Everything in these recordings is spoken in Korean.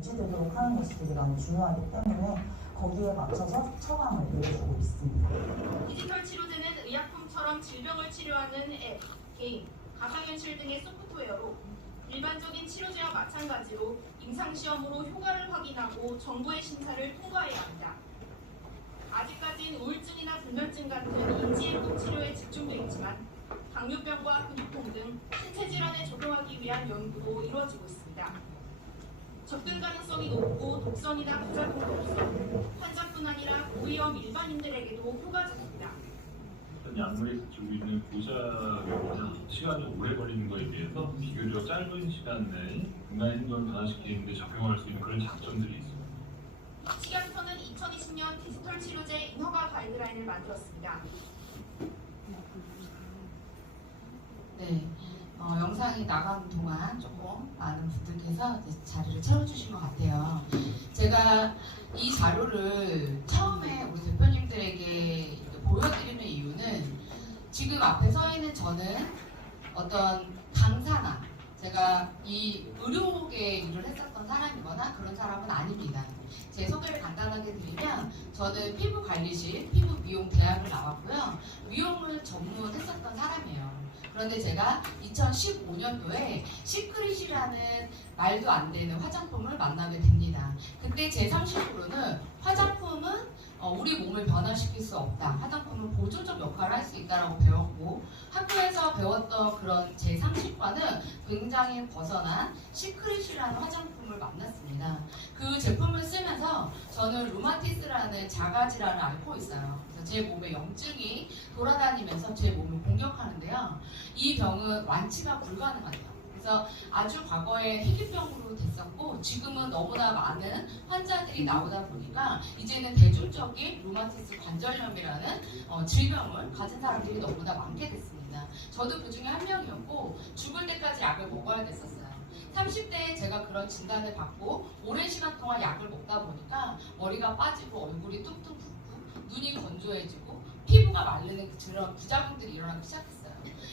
유지되도록 하는 것이 되게 많이 중요하기 때문에 거기에 맞춰서 처방을 내려주고 있습니다. 디지털 치료제는 의약품처럼 질병을 치료하는 앱, 게임, 가상현실 등의 소프트웨어로 일반적인 치료제와 마찬가지로 임상시험으로 효과를 확인하고 정부의 심사를 통과해야 합니다. 아직까지는 우울증이나 불면증 같은 인지행동 치료에 집중돼 있지만 당뇨병과 근육통 등 신체 질환에 적용하기 위한 연구도 이루어지고 있습니다. 접근 가능성이 높고 독성이나 부작용도 없어 환자뿐 아니라 고위험 일반인들에게도 효과적입니다. 약물이 가지고 있는 부작용이나 시간이 오래 걸리는 것에 비해서 비교적 짧은 시간 내에 인간의 행동을 변화시키는 데 적용할 수 있는 그런 장점들이 있습니다. 식약처는 2020년 디지털 치료제 인허가 가이드라인을 만들었습니다. 네, 영상이 나가는 동안 조금 많은 분들께서 자리를 채워주신 것 같아요. 제가 이 자료를 처음에 우리 대표님들에게 보여드리는 이유는 지금 앞에 서 있는 저는 어떤 강사나 제가 이 의료계 일을 했었던 사람이거나 그런 사람은 아닙니다. 제 소개를 간단하게 드리면 저는 피부관리실, 피부미용대학을 나왔고요. 미용을 전문했었던 사람이에요. 그런데 제가 2015년도에 시크릿이라는 말도 안 되는 화장품을 만나게 됩니다. 그때 제 상식으로는 화장품은 우리 몸을 변화시킬 수 없다. 화장품은 보조적 역할을 할 수 있다고 배웠고 학교에서 배웠던 그런 제 상식과는 굉장히 벗어난 시크릿이라는 화장품을 만났습니다. 그 제품을 쓰면서 저는 루마티스라는 자가질환을 앓고 있어요. 그래서 제 몸에 염증이 돌아다니면서 제 몸을 공격하는데요. 이 병은 완치가 불가능하대요. 그래서 아주 과거에 희귀병으로 됐었고 지금은 너무나 많은 환자들이 나오다 보니까 이제는 대중적인 루마티스 관절염이라는 질병을 가진 사람들이 너무나 많게 됐습니다. 저도 그 중에 한 명이었고 죽을 때까지 약을 먹어야 됐었어요. 30대에 제가 그런 진단을 받고 오랜 시간 동안 약을 먹다 보니까 머리가 빠지고 얼굴이 뚱뚱 붓고 눈이 건조해지고 피부가 마르는 그런 부작용들이 일어나기 시작했어요.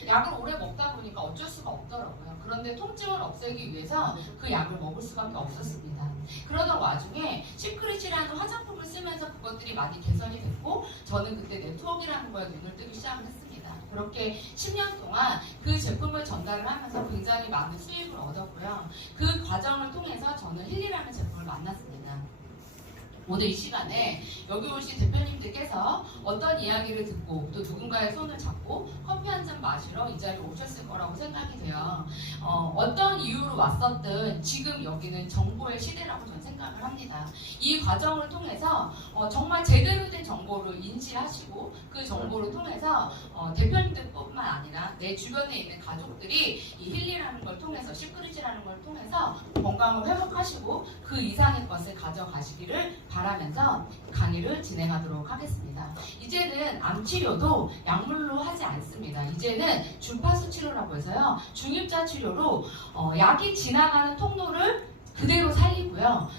약을 오래 먹다 보니까 어쩔 수가 없더라고요. 그런데 통증을 없애기 위해서 그 약을 먹을 수밖에 없었습니다. 그러던 와중에 시크릿이라는 화장품을 쓰면서 그것들이 많이 개선이 됐고 저는 그때 네트워크라는 거에 눈을 뜨기 시작을 했습니다. 그렇게 10년 동안 그 제품을 전달을 하면서 굉장히 많은 수익을 얻었고요. 그 과정을 통해서 저는 힐리라는 제품을 만났습니다. 오늘 이 시간에 여기 오신 대표님들께서 어떤 이야기를 듣고 또 누군가의 손을 잡고 커피 한 잔 마시러 이 자리에 오셨을 거라고 생각이 돼요. 어떤 이유로 왔었든 지금 여기는 정보의 시대라고 저는 생각을 합니다. 이 과정을 통해서 정말 제대로 된 정보를 인지하시고 그 정보를 통해서 대표님들뿐만 아니라 내 주변에 있는 가족들이 이 힐리라는 걸 통해서 시크릿이라는 걸 통해서 건강을 회복하시고 그 이상의 것을 가져가시기를 바라면서 강의를 진행하도록 하겠습니다. 이제는 암 치료도 약물로 하지 않습니다. 이제는 주파수 치료라고 해서요. 중입자 치료로 약이 지나가는 통로를 그대로 살리고요.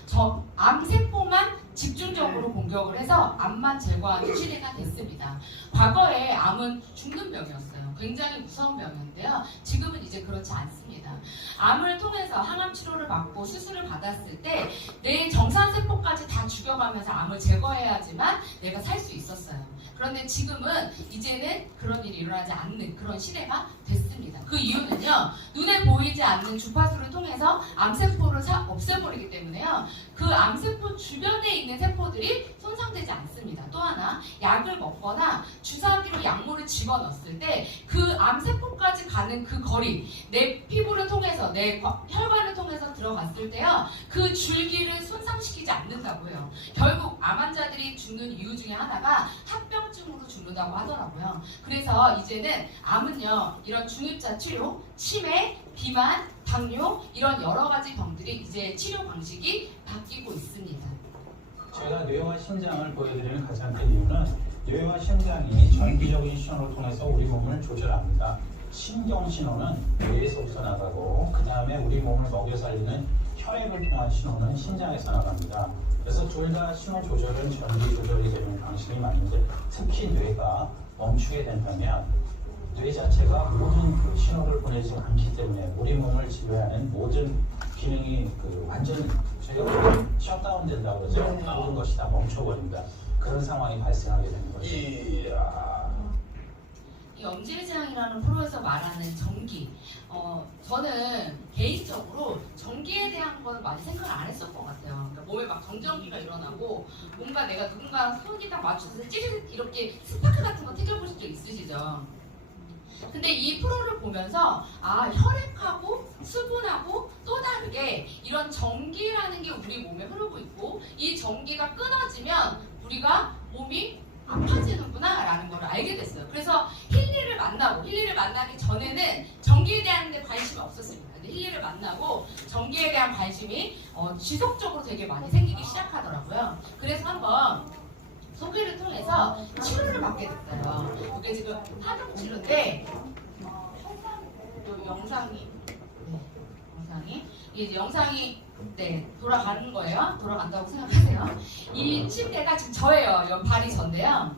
암세포만 집중적으로 공격을 해서 암만 제거하는 시대가 됐습니다. 과거에 암은 죽는 병이었어요. 굉장히 무서운 병이었는데요. 지금은 이제 그렇지 않습니다. 암을 통해서 항암 치료를 받고 수술을 받았을 때 내 정상세포까지 다 죽여가면서 암을 제거해야지만 내가 살 수 있었어요. 그런데 지금은 이제는 그런 일이 일어나지 않는 그런 시대가 됐습니다. 그 이유는요. 눈에 보이지 않는 주파수를 통해서 암세포를 없애버리기 때문에요. 그 암세포 주변에 있는 세포들이 손상되지 않습니다. 또 하나 약을 먹거나 주사기로 약물을 집어넣었을 때 그 암세포까지 가는 그 거리 내 피부를 통해서 내 혈관을 통해서 들어갔을 때요. 그 줄기를 손상시키지 않는다고요. 결국 암 환자들이 죽는 이유 중에 하나가 합병증으로 죽는다고 하더라고요. 그래서 이제는 암은요. 이런 중입자 치료, 치매, 비만, 당뇨 이런 여러 가지 병들이 이제 치료 방식이 바뀌고 있습니다. 제가 뇌와 심장을 보여드리는 가장 큰 이유는 뇌와 심장이 전기적인 신호를 통해서 우리 몸을 조절합니다. 신경 신호는 뇌에서부터 나가고 그 다음에 우리 몸을 먹여 살리는 혈액을 통한 신호는 심장에서 나갑니다. 그래서 둘 다 신호 조절은 전기 조절이 되는 방식이 많은데 특히 뇌가 멈추게 된다면 뇌 자체가 모든 그 신호를 보내지 않기 때문에 우리 몸을 지배하는 모든 기능이 완전 제가 셧다운 된다고 그러죠. 네. 모든 것이 다 멈춰버린다. 그런 상황이 발생하게 되는 거죠. 이 염질장이라는 프로에서 말하는 전기. 저는 개인적으로 전기에 대한 걸 많이 생각을 안 했었던 것 같아요. 그러니까 몸에 막 정전기가 일어나고 뭔가 내가 누군가 손이다 맞춰서 찌릿 이렇게 스파크 같은 거 튀겨보신 적 있으시죠? 근데 이 프로를 보면서 혈액하고 수분하고 또 다르게 이런 전기라는 게 우리 몸에 흐르고 있고 이 전기가 끊어지면 우리가 몸이 아파지는구나 라는 걸 알게 됐어요. 그래서 힐리를 만나기 전에는 전기에 대한 데 관심이 없었습니다. 근데 힐리를 만나고 전기에 대한 관심이 지속적으로 되게 많이 생기기 시작하더라고요. 그래서 한번 소개를 통해서 치료를 받게 됐어요. 이게 지금 파동 치료인데 영상이 돌아가는 거예요. 돌아간다고 생각하세요. 이 침대가 지금 저예요. 이 발이 전데요.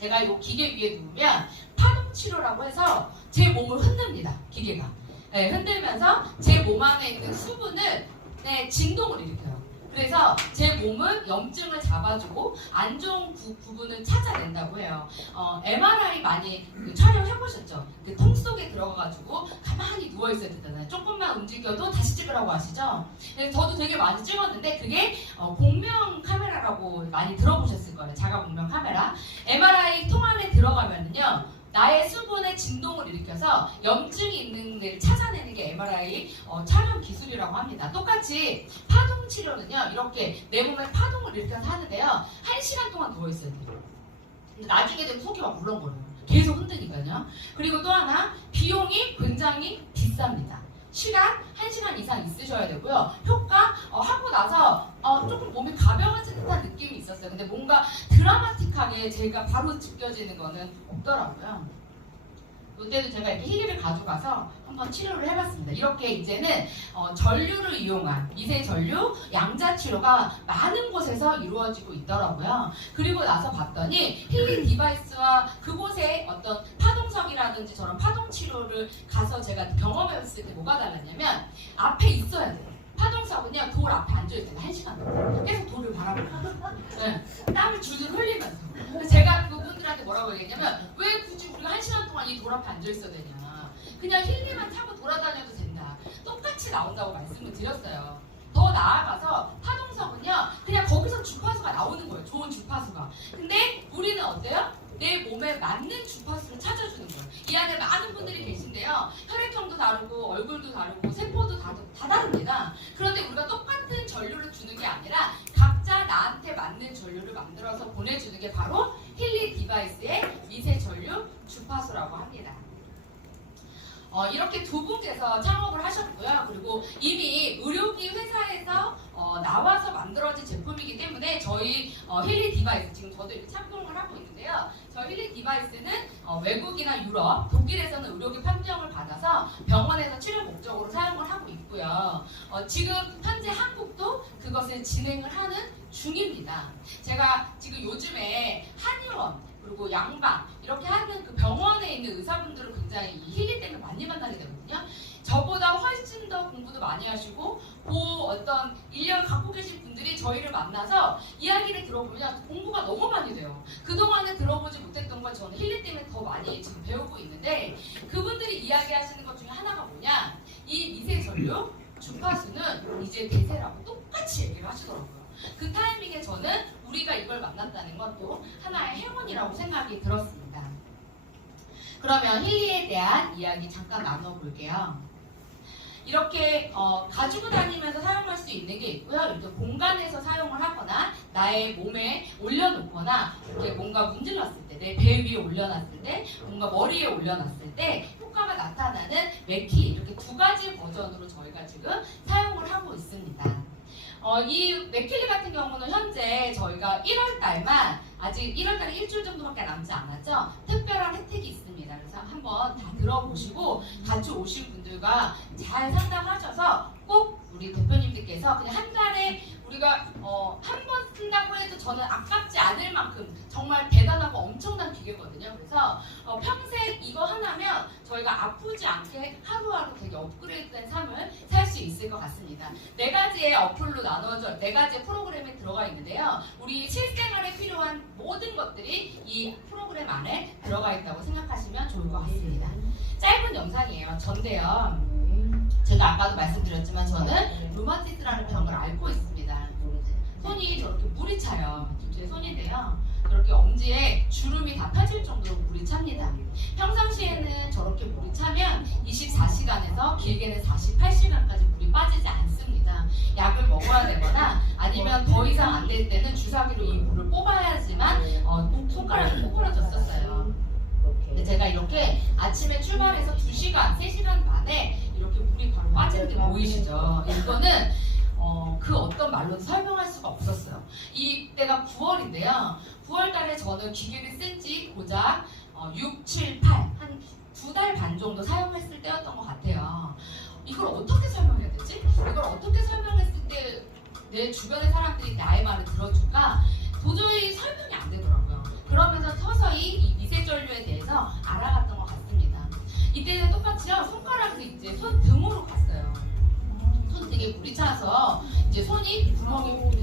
제가 이 기계 위에 누우면 파동 치료라고 해서 제 몸을 흔듭니다. 기계가. 네, 흔들면서 제 몸 안에 있는 수분을 진동을 일으켜요. 그래서 제 몸은 염증을 잡아주고 안 좋은 부분을 찾아낸다고 해요. MRI 많이 촬영해보셨죠? 그 통 속에 들어가가지고 가만히 누워있어야 되잖아요. 조금만 움직여도 다시 찍으라고 하시죠? 그래서 저도 되게 많이 찍었는데 그게 공명 카메라라고 많이 들어보셨을 거예요. 자가 공명 카메라. MRI 통 안에 들어가면은요. 나의 수분의 진동을 일으켜서 염증이 있는 데를 찾아내는 게 MRI 촬영 기술이라고 합니다. 똑같이 파동 치료는요. 이렇게 내 몸에 파동을 일으켜서 하는데요. 1시간 동안 누워있어야 돼요. 근데 나중에 되면 속이 막 울렁거려요. 계속 흔드니까요. 그리고 또 하나 비용이 굉장히 비쌉니다. 시간 1시간 이상 있으셔야 되고요. 효과 하고 나서 조금 몸이 가벼워진 듯한 느낌이 있었어요. 근데 뭔가 드라마틱하게 제가 바로 느껴지는 거는 없더라고요. 이때도 제가 이렇게 힐리를 가져가서 한번 치료를 해봤습니다. 이렇게 이제는 전류를 이용한 미세 전류 양자 치료가 많은 곳에서 이루어지고 있더라고요. 그리고 나서 봤더니 힐링 디바이스와 그곳에 어떤 파동석이라든지 저런 파동 치료를 가서 제가 경험해봤을 때 뭐가 달랐냐면 앞에 있어야 돼요. 파동석은요 돌 앞에 앉아있어요. 1시간 동안 계속 돌을 바라보고 땀을 줄줄 흘리면서. 그래서 제가 그분들한테 뭐라고 얘기했냐면 왜 굳이 우리가 1시간 동안 이 돌 앞에 앉아있어야 되냐, 그냥 힐리만 타고 돌아다녀도 된다. 똑같이 나온다고 말씀을 드렸어요. 더 나아가서 파동석은요 그냥 거기서 주파수가 나오는 거예요. 좋은 주파수가. 근데 우리는 어때요? 내 몸에 맞는 주파수를 찾아주는 거예요. 이 안에 많은 분들이 계신데요. 혈액형도 다르고 얼굴도 다르고 세포도 다 다릅니다. 그런데 우리가 똑같은 전류를 주는 게 아니라 각자 나한테 맞는 전류를 만들어서 보내주는 게 바로 힐리 디바이스의 미세 전류 주파수라고 합니다. 이렇게 두 분께서 창업을 하셨고요. 그리고 이미 의료기 회사에서 나와서 만들어진 제품이기 때문에 저희 힐리 디바이스, 지금 저도 이렇게 착용을 하고 있는데요. 저희 힐리 디바이스는 외국이나 유럽, 독일에서는 의료기 판정을 받아서 병원에서 치료 목적으로 사용을 하고 있고요. 지금 현재 한국도 그것을 진행을 하는 중입니다. 제가 지금 요즘에 한의원 그리고 양방 이렇게 하는 그 병원에 있는 의사분들을 굉장히 이 힐리 때문에 많이 만나게 되거든요. 저보다 훨씬 더 공부도 많이 하시고 그 어떤 인력을 갖고 계신 분들이 저희를 만나서 이야기를 들어보면 공부가 너무 많이 돼요. 그동안에 들어보지 못했던 걸 저는 힐리 때문에 더 많이 지금 배우고 있는데 그분들이 이야기하시는 것 중에 하나가 뭐냐, 이 미세 전류 주파수는 이제 대세라고 똑같이 얘기를 하시더라고요. 그 타이밍에 저는 우리가 이걸 만났다는 것도 하나의 행운이라고 생각이 들었습니다. 그러면 힐리에 대한 이야기 잠깐 나눠볼게요. 이렇게 가지고 다니면서 사용할 수 있는 게 있고요. 이렇게 공간에서 사용을 하거나 나의 몸에 올려놓거나 이렇게 뭔가 문질렀을 때, 내 배 위에 올려놨을 때, 뭔가 머리에 올려놨을 때 효과가 나타나는 맥힐리, 이렇게 두 가지 버전으로 저희가 지금 사용을 하고 있습니다. 이 맥힐리 같은 경우는 현재 저희가 1월달만 아직 1월달에 일주일 정도밖에 남지 않았죠. 특별한 혜택이 있습니다. 그래서 한번 다 들어보시고 같이 오신 분들과 잘 상담하셔서 꼭 우리 대표님들께서 그냥 한 달에 우리가 한 번 쓴다고 해도 저는 아깝지 않을 만큼 정말 정말 대단하고 엄청난 기계거든요. 그래서 평생 이거 하나면 저희가 아프지 않게 하루하루 되게 업그레이드된 삶을 살 수 있을 것 같습니다. 4가지의 어플로 나눠져 4가지의 프로그램이 들어가 있는데요. 우리 실생활에 필요한 모든 것들이 이 프로그램 안에 들어가 있다고 생각하시면 좋을 것 같습니다. 짧은 영상이에요. 전데요. 제가 아까도 말씀드렸지만 저는 루마티스라는 병을 앓고 있습니다. 손이 저렇게 물이 차요. 제 손인데요. 저렇게 엄지에 주름이 다 펴질 정도로 물이 찹니다. 평상시에는 저렇게 물이 차면 24시간에서 길게는 48시간까지 물이 빠지지 않습니다. 약을 먹어야 되거나 아니면 더 이상 안 될 때는 주사기로 이 물을 뽑아야지만 손가락이 꼬부러졌었어요. 근데 제가 이렇게 아침에 출발해서 2시간, 3시간 만에 이렇게 물이 바로 빠지는 게 보이시죠? 이거는 그 어떤 말로 설명할 수가 없었어요. 이때가 9월인데요. 9월 달에 저는 기계를 쓴 지 고작 6, 7, 8, 한 2달 반 정도 사용했을 때였던 것 같아요. 이걸 어떻게 설명해야 되지? 이걸 어떻게 설명했을 때 내 주변의 사람들이 나의 말을 들어줄까? 도저히 설명이 안 되더라고요. 그러면서 서서히 이 미세전류에 대해서 알아갔던 것 같습니다. 이때는 똑같이요. 손가락을 이제 손등으로 갔어요. 손 되게 물이 차서 이제 손이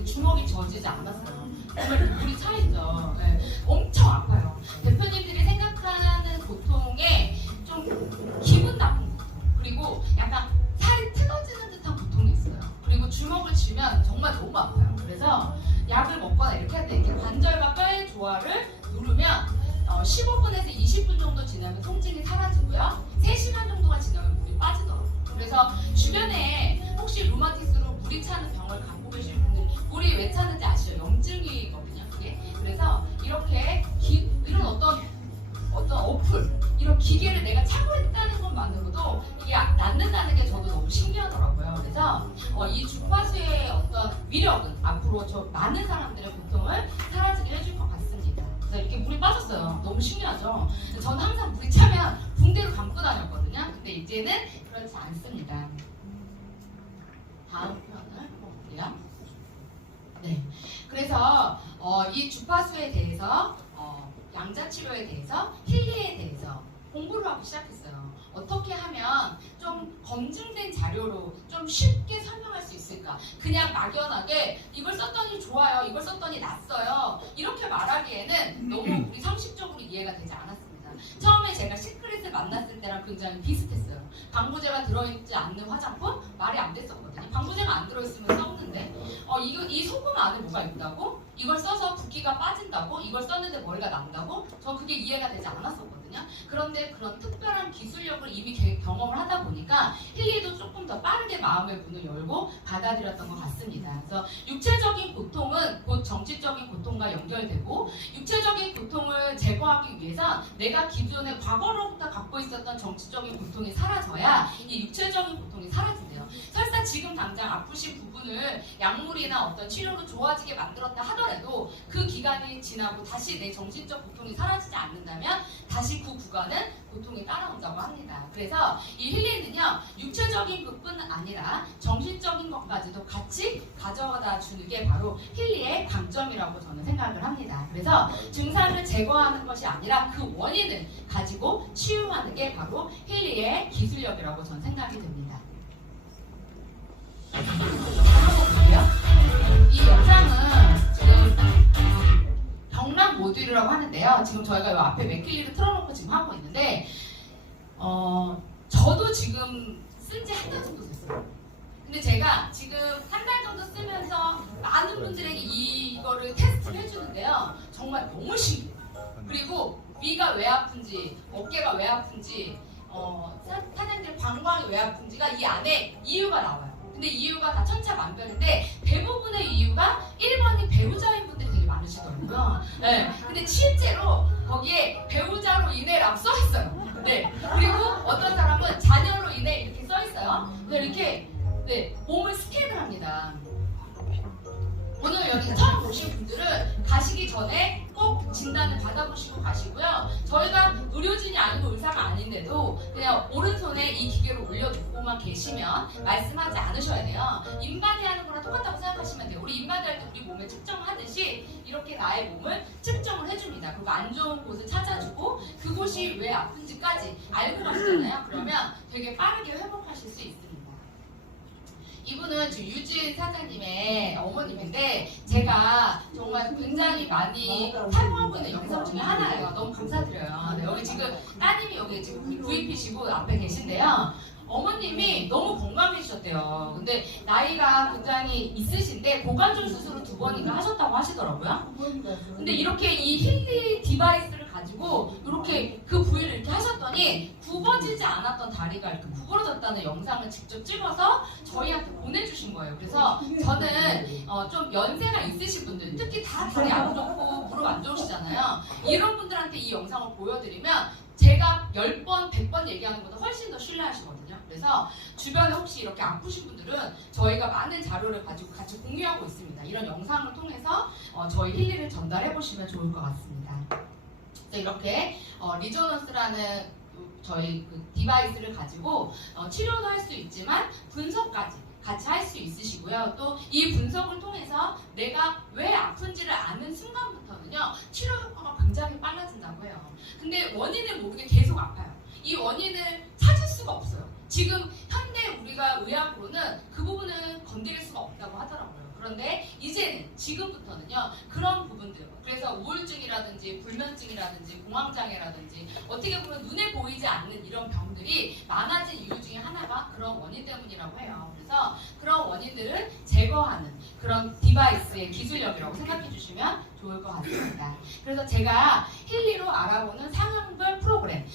주먹이 젖지지 않았어요. 정말 물이 차있죠. 네. 엄청 아파요. 대표님들이 생각하는 고통에 좀 기분 나쁜 고통, 그리고 약간 살이 틀어지는 듯한 고통이 있어요. 그리고 주먹을 쥐면 정말 너무 아파요. 그래서 약을 먹거나 이렇게 할 때 이렇게 관절과 뼈의 조화를 누르면 15분에서 20분 정도 지나면 통증이 사라지고요. 3시간 정도가 지나면 물이 빠지더라고요. 그래서 주변에 혹시 루마티스로 물이 차는 병을 갖고 계신 분들, 물이 왜 차는지 아시죠? 염증이거든요, 그게. 그래서 이렇게 이런 어떤 어플, 이런 기계를 내가 차고 있다는 것만으로도 이게 낫는다는 게 저도 너무 신기하더라고요. 그래서 이 주파수의 어떤 위력은 앞으로 저 많은 사람들의 고통을 사라지게 해줄 것 같습니다. 그래서 이렇게 물이 빠졌어요. 너무 신기하죠? 저는 항상 물이 차면 붕대로 감고 다녔거든요. 근데 이제는 그렇지 않습니다. 다음 편을 볼게요. 네. 그래서 이 주파수에 대해서 양자치료에 대해서 힐리에 대해서 공부를 하기 시작했어요. 어떻게 하면 좀 검증된 자료로 좀 쉽게 설명할 수 있을까? 그냥 막연하게 이걸 썼더니 좋아요, 이걸 썼더니 낫어요, 이렇게 말하기에는 너무 우리 상식적으로 이해가 되지 않았습니다. 처음에 제가 시크릿을 만났을 때랑 굉장히 비슷했어요. 방부제가 들어있지 않는 화장품? 말이 안 됐었거든요. 방부제가 안 들어있으면 썩는데 이 소금 안에 뭐가 있다고? 이걸 써서 붓기가 빠진다고? 이걸 썼는데 머리가 난다고? 전 그게 이해가 되지 않았었거든요. 그런데 그런 특별한 기술력을 이미 경험을 하다 보니까 힐리도 조금 더 빠르게 마음의 문을 열고 받아들였던 것 같습니다. 그래서 육체적인 고통은 곧 정치적인 고통과 연결되고, 육체적인 고통을 제거하기 위해서 내가 기존에 과거로부터 갖고 있었던 정치적인 고통이 사라져야 이 육체적인 고통이 사라진대요. 설사 지금 당장 아프신 부분을 약물이나 어떤 치료로 좋아지게 만들었다 하더라도 그 기간이 지나고 다시 내 정신적 고통이 사라지지 않는다면 다시 그 구간은 고통이 따라온다고 합니다. 그래서 이 힐링은요, 육체적인 것뿐 아니라 정신적인 것까지도 같이 가져다 주는 게 바로 힐리의 강점이라고 저는 생각을 합니다. 그래서 증상을 제거하는 것이 아니라 그 원인을 가지고 치유하는 게 바로 힐리의 기술력이라고 저는 생각이 듭니다. 이 영상은 지금 경락 모듈이라고 하는데요. 지금 저희가 이 앞에 맥킬리를 틀어놓고 지금 하고 있는데 저도 지금 쓴 지 한 달 정도 됐어요. 근데 제가 지금 한 달 정도 쓰면서 많은 분들에게 이거를 테스트를 해주는데요. 정말 너무 신기해요. 그리고 위가 왜 아픈지, 어깨가 왜 아픈지, 사장님들 방광이 왜 아픈지가 이 안에 이유가 나와요. 근데 이유가 다 천차만별인데 대부분의 이유가 1번이 배우자인 분들이 되게 많으시더라고요. 네. 근데 실제로 거기에 배우자로 인해라고 써있어요. 네. 그리고 어떤 사람은 자녀로 인해 이렇게 써있어요. 이렇게 몸을 스캔을 합니다. 오늘 여기 처음 오신 분들은 가시기 전에 꼭 진단을 받아보시고 가시고요. 저희가 의료진이 아니고 의사가 아닌데도 그냥 오른손에 이 기계를 올려놓고만 계시면 말씀하지 않으셔야 돼요. 인바디 하는 거랑 똑같다고 생각하시면 돼요. 우리 인바디 할 때 우리 몸을 측정하듯이 이렇게 나의 몸을 측정을 해줍니다. 그리고 안 좋은 곳을 찾아주고 그곳이 왜 아픈지까지 알고 가시잖아요. 그러면 되게 빠르게 회복하실 수 있습니다. 이분은 지금 유진 사장님의 어머님인데 제가 정말 굉장히 많이 사용하고 있는 영상 중에 하나예요. 너무 감사드려요. 네, 여기 지금 따님이 여기 지금 VP시고 앞에 계신데요. 어머님이 너무 건강해지셨대요. 근데 나이가 굉장히 있으신데 고관절 수술을 2번인가 하셨다고 하시더라고요. 근데 이렇게 이 힐리 디바이스를 가지고 이렇게 그 부위를 이렇게 하셨더니 굽어지지 않았던 다리가 이렇게 구부러졌다는 영상을 직접 찍어서 저희한테 보내주신 거예요. 그래서 저는 좀 연세가 있으신 분들, 특히 다 다리 안 좋고 무릎 안 좋으시잖아요. 이런 분들한테 이 영상을 보여드리면 제가 10번, 100번 얘기하는 것보다 훨씬 더 신뢰하시거든요. 그래서 주변에 혹시 이렇게 아프신 분들은 저희가 많은 자료를 가지고 같이 공유하고 있습니다. 이런 영상을 통해서 저희 힐리를 전달해 보시면 좋을 것 같습니다. 이렇게 리조넌스라는 저희 그 디바이스를 가지고 치료도 할 수 있지만 분석까지 같이 할 수 있으시고요. 또 이 분석을 통해서 내가 왜 아픈지를 아는 순간부터는요, 치료 효과가 굉장히 빨라진다고 해요. 근데 원인을 모르게 계속 아파요. 이 원인을 찾을 수가 없어요. 지금 현대 우리가 의학으로는 그 부분은 건드릴 수가 없다고 하더라고요. 그런데 이제는 지금부터는요, 그런 부분들, 그래서 우울증이라든지 불면증이라든지 공황장애라든지 어떻게 보면 눈에 보이지 않는 이런 병들이 많아진 이유 중에 하나가 그런 원인 때문이라고 해요. 그래서 그런 원인들을 제거하는 그런 디바이스의 기술력이라고 생각해 주시면 좋을 것 같습니다. 그래서 제가 힐리로 알아보는 상황별 프로그램,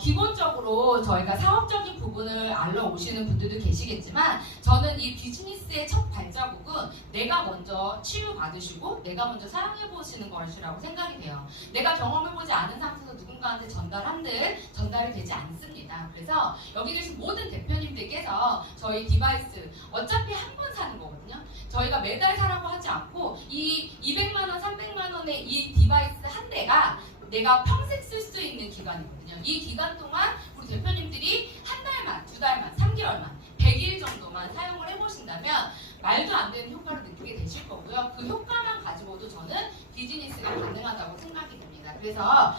기본적으로 저희가 사업적인 부분을 알아오시는 분들도 계시겠지만 저는 이 비즈니스의 첫 발자국은 내가 먼저 치료받으시고 내가 먼저 사용해보시는 것이라고 생각이 돼요. 내가 경험해보지 않은 상태에서 누군가한테 전달한들 전달이 되지 않습니다. 그래서 여기 계신 모든 대표님들께서 저희 디바이스 어차피 한 번 사는 거거든요. 저희가 매달 사라고 하지 않고 이 200만원, 300만원의 이 디바이스 한 대가 내가 평생 쓸 수 있는 기간이거든요. 이 기간 동안 우리 대표님들이 한 달만, 2달만, 3개월만, 100일 정도만 사용을 해보신다면 말도 안 되는 효과를 느끼게 되실 거고요. 그 효과만 가지고도 저는 비즈니스가 가능하다고 생각이 됩니다. 그래서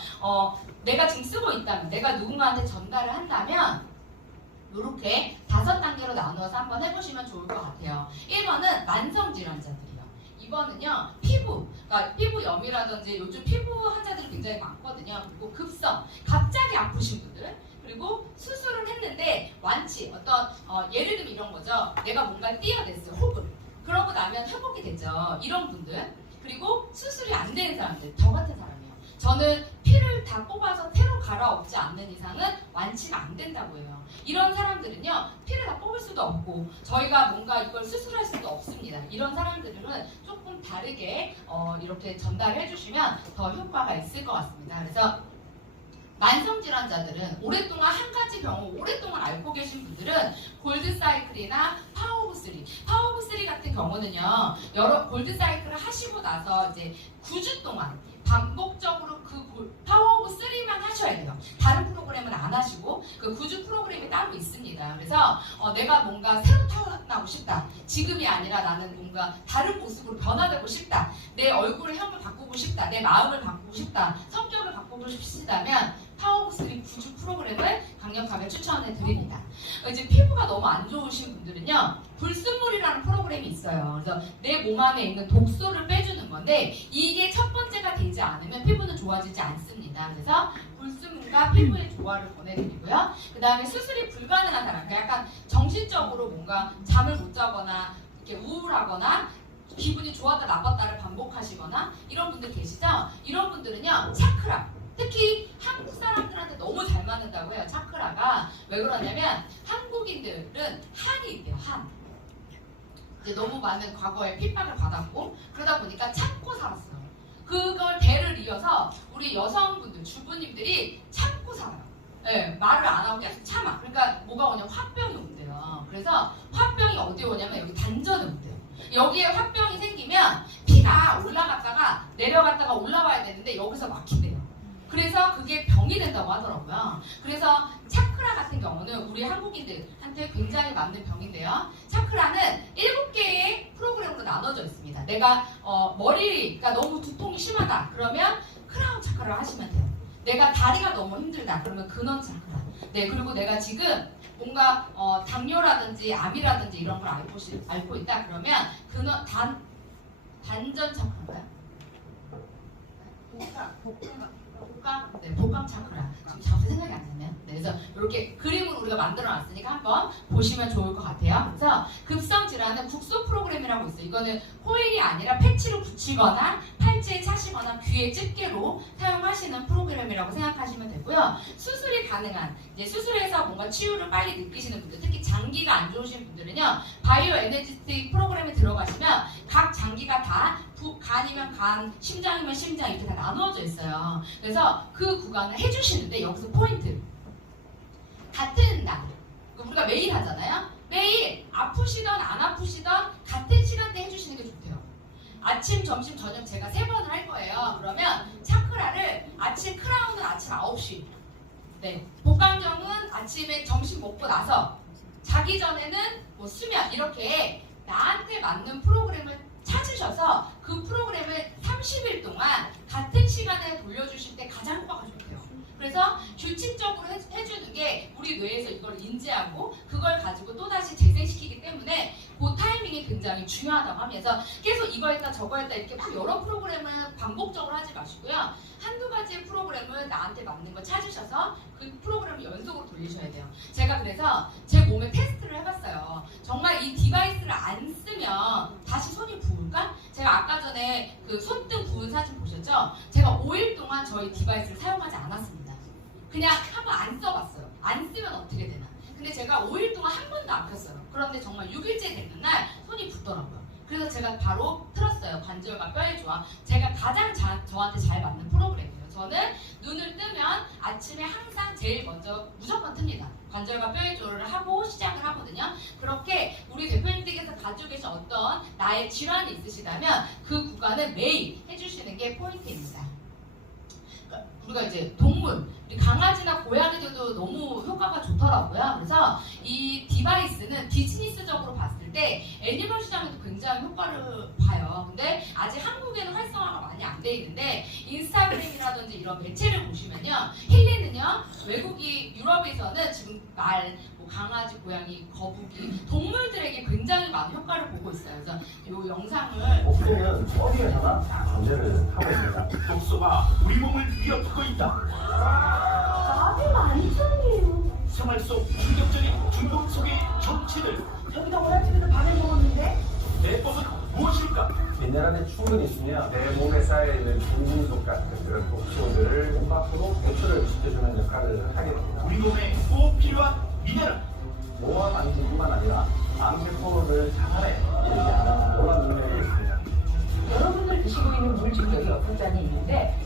내가 지금 쓰고 있다면, 내가 누군가한테 전달을 한다면 이렇게 5단계로 나누어서 한번 해보시면 좋을 것 같아요. 1번은 만성질환자들이요. 2번은요, 그러니까 피부염이라든지 요즘 피부 환자들이 굉장히 많거든요. 그리고 급성, 갑자기 아프신 분들, 그리고 수술을 했는데 완치, 예를 들면 이런 거죠. 내가 뭔가 띄어냈어요, 혹을. 그러고 나면 회복이 되죠. 이런 분들. 그리고 수술이 안 되는 사람들, 저 같은 사람이에요. 저는 피를 다 뽑아서 테로 갈아엎지 않는 이상은 완치가 안 된다고 해요. 이런 사람들은요, 피를 다 뽑을 수도 없고 저희가 뭔가 이걸 수술할 수도 없습니다. 이런 사람들은 조금 다르게 이렇게 전달해 주시면 더 효과가 있을 것 같습니다. 그래서 만성질환자들은 오랫동안 한 가지 병을 오랫동안 앓고 계신 분들은 골드사이클이나 파워오브3, 파워오브3 같은 경우는요, 여러 골드사이클을 하시고 나서 이제 9주 동안 반복적으로 그 파워오브3만 하셔야 돼요. 다른 프로그램은 안 하시고 그 9주 프로그램이 따로 있습니다. 그래서 내가 뭔가 새로 태어나고 싶다. 지금이 아니라 나는 뭔가 다른 모습으로 변화되고 싶다. 내 얼굴의 형을 바꾸고 싶다. 내 마음을 바꾸고 싶다. 성격을 바꾸고 싶으시다면 파워오브3 9주 프로그램을 강력하게 추천해 드립니다. 이제 피부가 너무 안 좋으신 분들은요, 불순물이라는 프로그램이 있어요. 그래서 내 몸 안에 있는 독소를 빼주는 건데 이게 첫 번째가 되지 않으면 피부는 좋아지지 않습니다. 그래서 불순물과 피부의 조화를 보내드리고요. 그 다음에 수술이 불가능한 사람, 그러니까 약간 정신적으로 뭔가 잠을 못 자거나 이렇게 우울하거나 기분이 좋았다 나빴다를 반복하시거나 이런 분들 계시죠? 이런 분들은요, 차크라, 특히 한국 사람들한테 너무 잘 맞는다고 해요. 차크라가. 왜 그러냐면 한국인들은 한이 있대요. 한. 이제 너무 많은 과거에 핍박을 받았고 그러다 보니까 참고 살았어요. 그걸 대를 이어서 우리 여성분들, 주부님들이 참고 살아요. 네, 말을 안 하고 계속 참아. 그러니까 뭐가 오냐면 화병이 온대요. 그래서 화병이 어디에 오냐면 여기 단전에 온대요. 여기에 화병이 생기면 피가 올라갔다가 내려갔다가 올라와야 되는데 여기서 막힌대요. 그래서 그게 병이 된다고 하더라고요. 그래서 차크라 같은 경우는 우리 한국인들한테 굉장히 맞는 병인데요. 차크라는 7개의 프로그램으로 나눠져 있습니다. 내가 머리가 너무 두통이 심하다 그러면 크라운 차크라를 하시면 돼요. 내가 다리가 너무 힘들다 그러면 근원 차크라. 네, 그리고 내가 지금 뭔가 당뇨라든지 암이라든지 이런 걸 앓고 있다 그러면 근원 단전 차크라인가요? 복강 차크라. 지금 자꾸 생각이 안 나네요. 네, 그래서 이렇게 그림을 우리가 만들어 놨으니까 한번 보시면 좋을 것 같아요. 그래서 급성 질환은 국소 프로그램이라고 있어요. 이거는 코일이 아니라 패치로 붙이거나 팔찌에 차시거나 귀에 집게로 사용하시는 프로그램이라고 생각하시면 되고요. 수술이 가능한, 이제 수술해서 뭔가 치유를 빨리 느끼시는 분들, 특히 장기가 안 좋으신 분들은요, 바이오 에너지틱 프로그램에 들어가시면 각 장기가 다 간이면 간, 심장이면 심장 이렇게 다 나누어져 있어요. 그래서 그 구간을 해주시는데 여기서 포인트. 같은 날, 우리가 매일 하잖아요. 매일 아프시던 안 아프시던 같은 시간대 해주시는 게 좋대요. 아침, 점심, 저녁 제가 3번을 할 거예요. 그러면 차크라를 크라운은 아침 9시. 네, 복강경은 아침에 점심 먹고 나서, 자기 전에는 뭐 수면 이렇게 나한테 맞는 프로그램을 찾으셔서 그 프로그램을 30일 동안 같은 시간에 돌려주실 때 가장 효과가 좋대요. 그래서 규칙적으로 해주는 게 우리 뇌에서 이걸 인지하고 그걸 가지고 또다시 재생시키기 때문에 그 타이밍이 굉장히 중요하다고 하면서 계속 이거 했다 저거 했다 이렇게 막 여러 프로그램을 반복적으로 하지 마시고요. 한두 가지의 프로그램을 나한테 맞는 거 찾으셔서 그 프로그램을 연속으로 돌리셔야 돼요. 제가 그래서 제 몸에 테스트를 해봤어요. 정말 이 디바이스를 안 쓰면 다시 손이 부을까? 제가 아까 전에 그 손등 부은 사진 보셨죠? 제가 5일 동안 저희 디바이스를 사용하지 않았습니다. 그냥 한번 안 써봤어요. 안 쓰면 어떻게 되나. 근데 제가 5일 동안 한 번도 안 켰어요. 그런데 정말 6일째 되는 날 손이 붓더라고요. 그래서 제가 바로 틀었어요. 관절과 뼈의 조화. 제가 가장 저한테 잘 맞는 프로그램이에요. 저는 눈을 뜨면 아침에 항상 제일 먼저 무조건 틉니다. 관절과 뼈의 조화를 하고 시작을 하거든요. 그렇게 우리 대표님께서 가지고 계신 어떤 나의 질환이 있으시다면 그 구간을 매일 해주시는 게 포인트입니다. 우리가 이제 동물, 우리 강아지나 고양이들도 너무 효과가 좋더라고요. 그래서 이 디바이스는 비즈니스적으로 봤을 때 애니멀 시장에도 굉장히 효과를 봐요. 근데 아직 한국에는 활성화가 많이 안 돼 있는데 인스타그램이라든지 이런 매체를 보시면요, 힐리는요, 외국이 유럽에서는 지금 말, 뭐 강아지, 고양이, 거북이, 동물들에게 굉장히 많은 효과를 보고 있어요. 그래서 이 영상을 독소는 어디에서나 다 존재를 하고 있습니다. 독소가 우리 몸을 위협하고 있다. 나한테 많이 처음이에요. 생활 속 충격적인 중독 속의 정치들. 여기다 오라집에서 밤에 먹었는데? 내 것은 무엇일까? 미네랄이 충분히 있으면 내 몸에 쌓여있는 중금속 같은 그런 독소들을 몸 밖으로 배출을 시켜주는 역할을 하게 됩니다. 우리 몸에 꼭 필요한 미네랄. 노화 방지뿐만 아니라 암세포를 자살해 이르게 하는 놀라운 능력이 있습니다. 여러분들 드시고 있는 물질 여기 옆에 잔에 있는데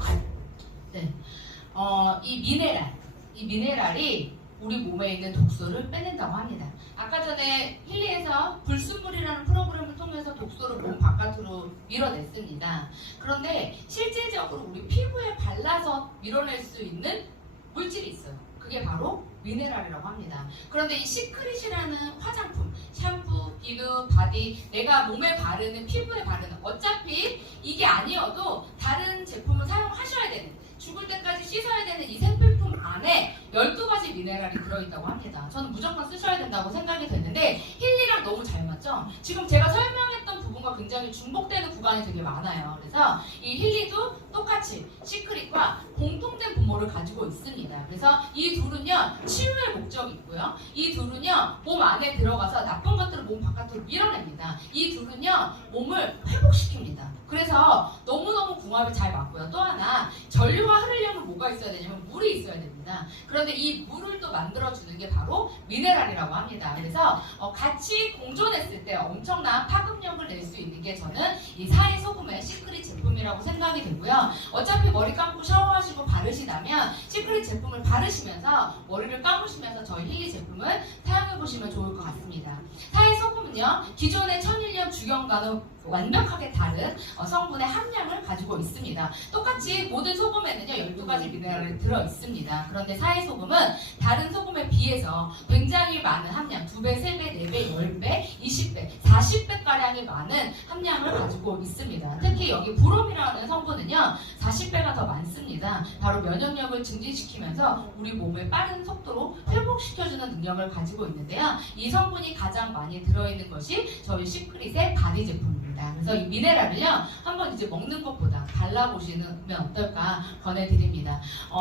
이 미네랄이 우리 몸에 있는 독소를 빼낸다고 합니다. 아까 전에 힐리에서 불순물이라는 프로그램을 통해서 독소를 몸 바깥으로 밀어냈습니다. 그런데 실질적으로 우리 피부에 발라서 밀어낼 수 있는 물질이 있어요. 그게 바로 미네랄이라고 합니다. 그런데 이 시크릿이라는 화장품, 샴푸, 비누, 바디, 내가 몸에 바르는, 피부에 바르는, 어차피 이게 아니어도 다른 제품을 사용하셔야 되는, 죽을 때까지 씻어야 되는 이 생필품 안에 12가지 미네랄이 들어있다고 합니다. 저는 무조건 쓰셔야 된다고 생각이 되는데 힐리랑 너무 잘 맞죠? 지금 제가 설명했던 부분과 굉장히 중복되는 구간이 되게 많아요. 그래서 이 힐리도 똑같이 시크릿과 공통된 분모를 가지고 있습니다. 그래서 이 둘은요, 치유의 목적이 있고요. 이 둘은요, 몸 안에 들어가서 나쁜 것들을 몸 바깥으로 밀어냅니다. 이 둘은요, 몸을 회복시킵니다. 그래서 너무너무 궁합이 잘 맞고요. 또 하나, 전류가 흐르려면 뭐가 있어야 되냐면 물이 있어야 됩니다. 그런데 이 물을 또 만들어주는 게 바로 미네랄이라고 합니다. 그래서 같이 공존했을 때 엄청난 파급력을 낼 수 있는 게 저는 이 사해소금의 시크릿 제품이라고 생각이 되고요. 어차피 머리 감고 샤워하시고 바르시다면 시크릿 제품을 바르시면서 머리를 감으시면서 저희 힐리 제품을 사용해보시면 좋을 것 같습니다. 사해소금은요, 기존의 천일염 주경과는 완벽하게 다른 성분의 함량을 가지고 있습니다. 똑같이 모든 소금에는요 12가지 미네랄이 들어있습니다. 그런데 사해소금은 다른 소금에 비해서 굉장히 많은 함량 2배, 3배, 4배, 10배, 20배, 40배가량이 많은 함량을 가지고 있습니다. 특히 여기 브롬이라는 성분은요 40배가 더 많습니다. 바로 면역력을 증진시키면서 우리 몸에 빠른 속도로 회복시켜주는 능력을 가지고 있는데요. 이 성분이 가장 많이 들어있는 것이 저희 시크릿의 바디 제품입니다. 그래서 이 미네랄을요 한번 이제 먹는 것보다 발라보시면 어떨까 권해드립니다.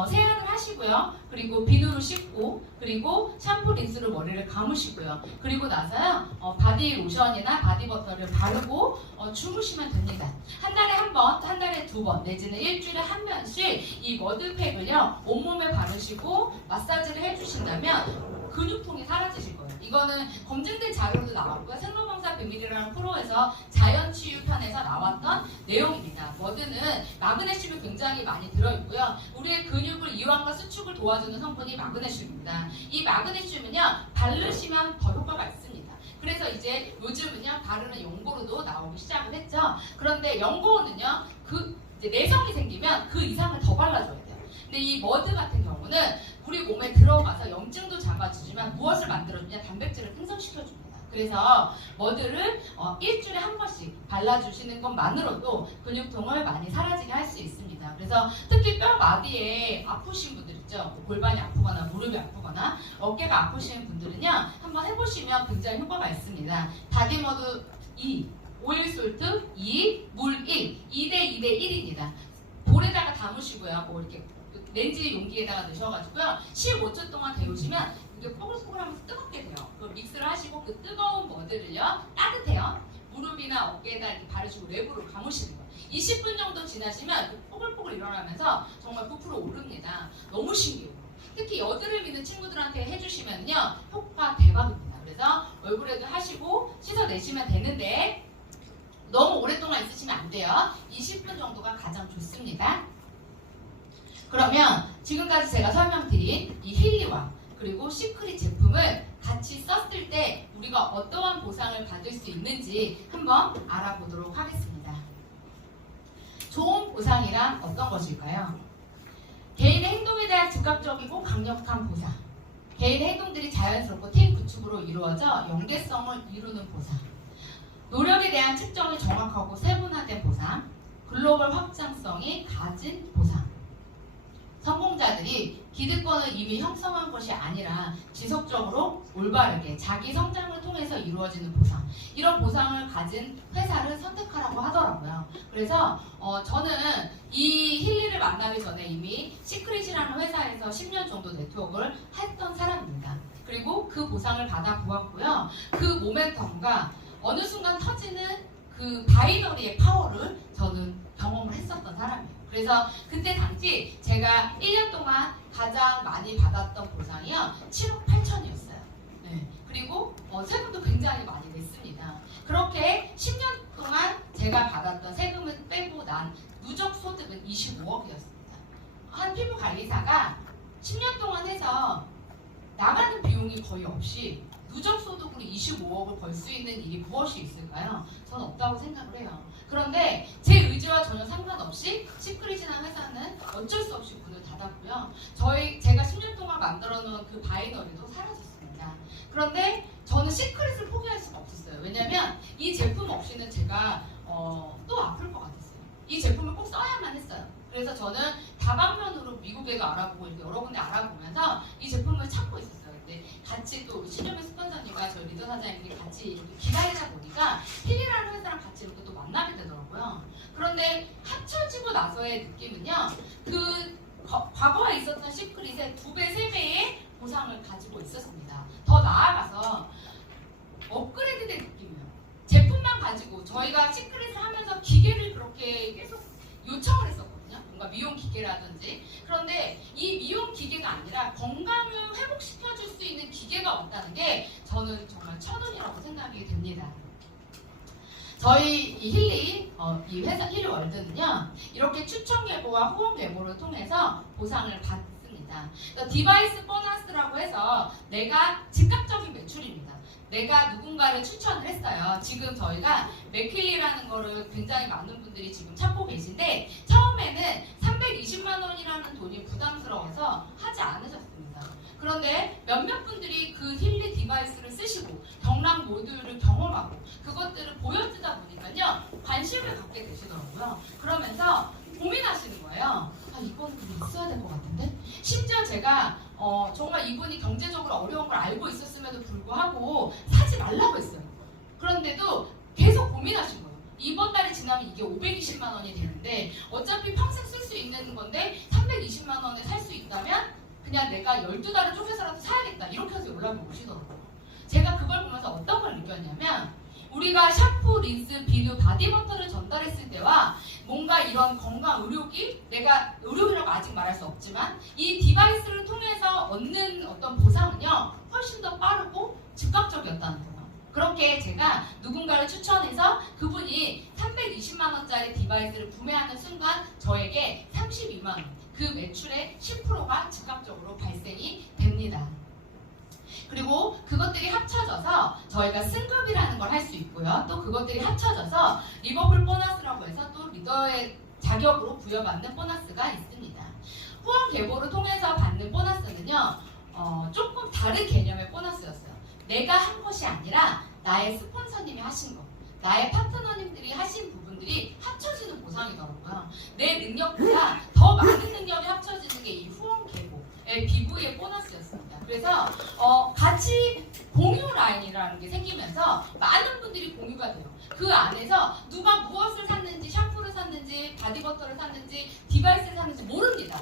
세안을 하시고요. 그리고 비누로 씻고 그리고 샴푸 린스로 머리를 감으시고요. 그리고 나서요 바디 로션이나 바디 버터를 바르고 주무시면 됩니다. 한 달에 한 번, 한 달에 2번 내지는 일주일에 한 번씩 이 머드팩을요 온몸에 바르시고 마사지를 해주신다면 근육통이 사라지실 거예요. 이거는 검증된 자료도 나왔고요. 생로병사 비밀이라는 프로에서 자연치유편에서 나왔던 내용입니다. 머드는 마그네슘이 굉장히 많이 들어있고요. 우리의 근육을 이완과 수축을 도와주는 성분이 마그네슘입니다. 이 마그네슘은요 바르시면 더 효과가 있습니다. 그래서 이제 요즘은요 바르는 연고로도 나오기 시작을 했죠. 그런데 연고는요 이제 내성이 생기면 그 이상을 더 발라줘야 돼요. 근데 이 머드 같은 경우는 우리 몸에 들어가서 염증도 잡아주지만 무엇을 만들어주냐? 단백질을 생성시켜줍니다. 그래서 머드를 일주일에 한 번씩 발라주시는 것만으로도 근육통을 많이 사라지게 할 수 있습니다. 그래서 특히 뼈 마디에 아프신 분들 있죠. 골반이 아프거나 무릎이 아프거나 어깨가 아프신 분들은요 한번 해보시면 굉장히 효과가 있습니다. 바디머드 2, 오일솔트 2, 물 1, 2대 1입니다. 볼에다가 담으시고요. 뭐 이렇게 렌즈 용기에다가 넣으셔가지고요 15초 동안 데우시면 이게 뽀글뽀글하면서 뜨겁게 돼요. 그 믹스를 하시고 그 뜨거운 머드를요 따뜻해요. 무릎이나 어깨에다 이렇게 바르시고 랩으로 감으시는 거예요. 20분 정도 지나시면 그 뽀글뽀글 일어나면서 정말 부풀어 오릅니다. 너무 신기해요. 특히 여드름 있는 친구들한테 해주시면요 효과 대박입니다. 그래서 얼굴에도 하시고 씻어내시면 되는데 너무 오랫동안 있으시면 안 돼요. 20분 정도가 가장 좋습니다. 그러면 지금까지 제가 설명드린 이 힐리와 그리고 시크릿 제품을 같이 썼을 때 우리가 어떠한 보상을 받을 수 있는지 한번 알아보도록 하겠습니다. 좋은 보상이란 어떤 것일까요? 개인의 행동에 대한 즉각적이고 강력한 보상, 개인의 행동들이 자연스럽고 팀 구축으로 이루어져 연계성을 이루는 보상, 노력에 대한 측정이 정확하고 세분화된 보상, 글로벌 확장성이 가진 보상. 성공자들이 기득권을 이미 형성한 것이 아니라 지속적으로 올바르게 자기 성장을 통해서 이루어지는 보상, 이런 보상을 가진 회사를 선택하라고 하더라고요. 그래서 저는 이 힐리를 만나기 전에 이미 시크릿이라는 회사에서 10년 정도 네트워크를 했던 사람입니다. 그리고 그 보상을 받아 보았고요. 그 모멘텀과 어느 순간 터지는 그 바이너리의 파워를 저는 경험을 했었던 사람이에요. 그래서 그때 당시 제가 1년 동안 가장 많이 받았던 보상이요 7억 8천이었어요. 네. 그리고 세금도 굉장히 많이 냈습니다. 그렇게 10년 동안 제가 받았던 세금을 빼고 난 누적 소득은 25억이었습니다. 한 피부 관리사가 10년 동안 해서 나가는 비용이 거의 없이 누적 소득으로 25억을 벌 수 있는 일이 무엇이 있을까요? 저는 없다고 생각을 해요. 그런데 제 의지와 전혀 상관없이 시크릿이라는 회사는 어쩔 수 없이 문을 닫았고요. 제가 10년 동안 만들어 놓은 그 바이너리도 사라졌습니다. 그런데 저는 시크릿을 포기할 수가 없었어요. 왜냐면 이 제품 없이는 제가 또 아플 것 같았어요. 이 제품을 꼭 써야만 했어요. 그래서 저는 다방면으로 미국에도 알아보고 이렇게 여러 군데 알아보면서 이 제품을 찾고 있었어요. 근데 같이 또 신정민 스폰서님과 저희 리더 사장님이 같이 이렇게 기다리다 보니까 힐이라는 회사랑 같이 이렇게 또 만나게 되더라고요. 그런데 합쳐지고 나서의 느낌은요, 그 과거에 있었던 시크릿의 2배, 3배의 보상을 가지고 있었습니다. 더 나아가서 업그레이드된 느낌이에요. 제품만 가지고 저희가 시크릿을 하면서 기계를 그렇게 계속 요청을 했었거든요. 뭔가 미용 기계라든지. 그런데 이 미용 기계가 아니라 건강을 회복시켜줄 수 있는 기계가 왔다는 게 저는 정말 천운이라고 생각이 됩니다. 저희 이 힐리, 이 회사 힐리월드는요, 이렇게 추천 계보와 후원 계보를 통해서 보상을 받는 있습니다. 디바이스 보너스라고 해서 내가 즉각적인 매출입니다. 내가 누군가를 추천을 했어요. 지금 저희가 맥큄리라는 거를 굉장히 많은 분들이 지금 찾고 계신데 처음에는 320만 원이라는 돈이 부담스러워서 하지 않으셨습니다. 그런데 몇몇 분들이 그 힐리 디바이스를 쓰시고 경락 모듈을 경험하고 그것들을 보여주다 보니까요 관심을 갖게 되시더라고요. 그러면서 고민하시는 거예요. 아 이거는 그게 있어야 될 것 같은데? 심지어 제가 정말 이분이 경제적으로 어려운 걸 알고 있었음에도 불구하고 사지 말라고 했어요. 그런데도 계속 고민하신 거예요. 이번 달이 지나면 이게 520만 원이 되는데 어차피 평생 쓸 수 있는 건데 320만 원에 살 수 있다면 그냥 내가 12달을 쪼개서라도 사야겠다 이렇게 해서 연락이 오시더라고요. 제가 그걸 보면서 어떤 걸 느꼈냐면 우리가 샴푸, 린스, 비누, 바디버터를 전달했을 때와 뭔가 이런 건강 의료기, 내가 의료기라고 아직 말할 수 없지만 이 디바이스를 통해서 얻는 어떤 보상은요 훨씬 더 빠르고 즉각적이었다는 거예요. 그렇게 제가 누군가를 추천해서 그분이 320만 원짜리 디바이스를 구매하는 순간 저에게 32만 원, 그 매출의 10%가 즉각적으로 발생이 됩니다. 그리고 그것들이 합쳐져서 저희가 승급이라는 걸 할 수 있고요. 또 그것들이 합쳐져서 리버풀 보너스라고 해서 또 리더의 자격으로 부여받는 보너스가 있습니다. 후원 계보를 통해서 받는 보너스는요. 조금 다른 개념의 보너스였어요. 내가 한 것이 아니라 나의 스폰서님이 하신 것, 나의 파트너님들이 하신 부분들이 합쳐지는 보상이더라고요. 내 능력보다 더 많은 능력이 합쳐지는 게 이 후원 계보의 BV의 보너스였습니다. 그래서 같이 공유 라인이라는 게 생기면서 많은 분들이 공유가 돼요. 그 안에서 누가 무엇을 샀는지, 샴푸를 샀는지, 바디버터를 샀는지, 디바이스를 샀는지 모릅니다.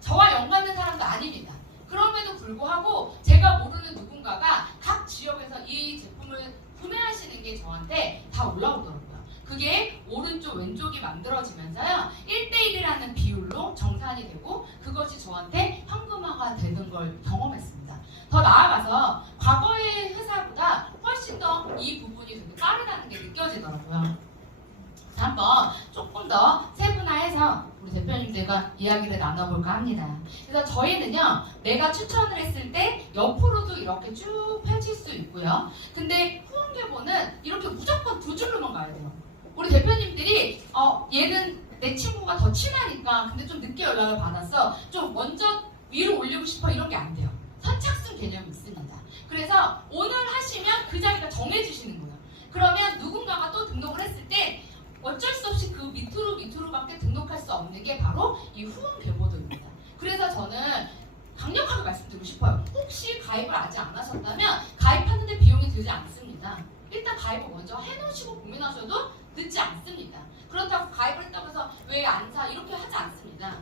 저와 연관된 사람도 아닙니다. 그럼에도 불구하고 제가 모르는 누군가가 각 지역에서 이 제품을 구매하시는 게 저한테 다 올라오더라고요. 그게 오른쪽 왼쪽이 만들어지면서요 1대1이라는 비율로 정산이 되고 그것이 저한테 현금화가 되는 걸 경험했습니다. 더 나아가서 과거의 회사보다 훨씬 더 이 부분이 되게 빠르다는 게 느껴지더라고요. 한번 조금 더 세분화해서 우리 대표님들과 이야기를 나눠볼까 합니다. 그래서 저희는요 내가 추천을 했을 때 옆으로도 이렇게 쭉 펼칠 수 있고요. 근데 후원 계보는 이렇게 무조건 두 줄로만 가야 돼요. 우리 대표님들이 얘는 내 친구가 더 친하니까 근데 좀 늦게 연락을 받았어. 좀 먼저 위로 올리고 싶어 이런 게 안 돼요. 선착순 개념이 있습니다. 그래서 오늘 하시면 그 자리가 정해지시는 거예요. 그러면 누군가가 또 등록을 했을 때 어쩔 수 없이 그 밑으로밖에 등록할 수 없는 게 바로 이 후원 계보도입니다. 그래서 저는 강력하게 말씀드리고 싶어요. 혹시 가입을 아직 안 하셨다면 가입하는데 비용이 들지 않습니다. 일단 가입을 먼저 해놓으시고 고민하셔도 늦지 않습니다. 그렇다고 가입을 했다고 해서 왜 안 사? 이렇게 하지 않습니다.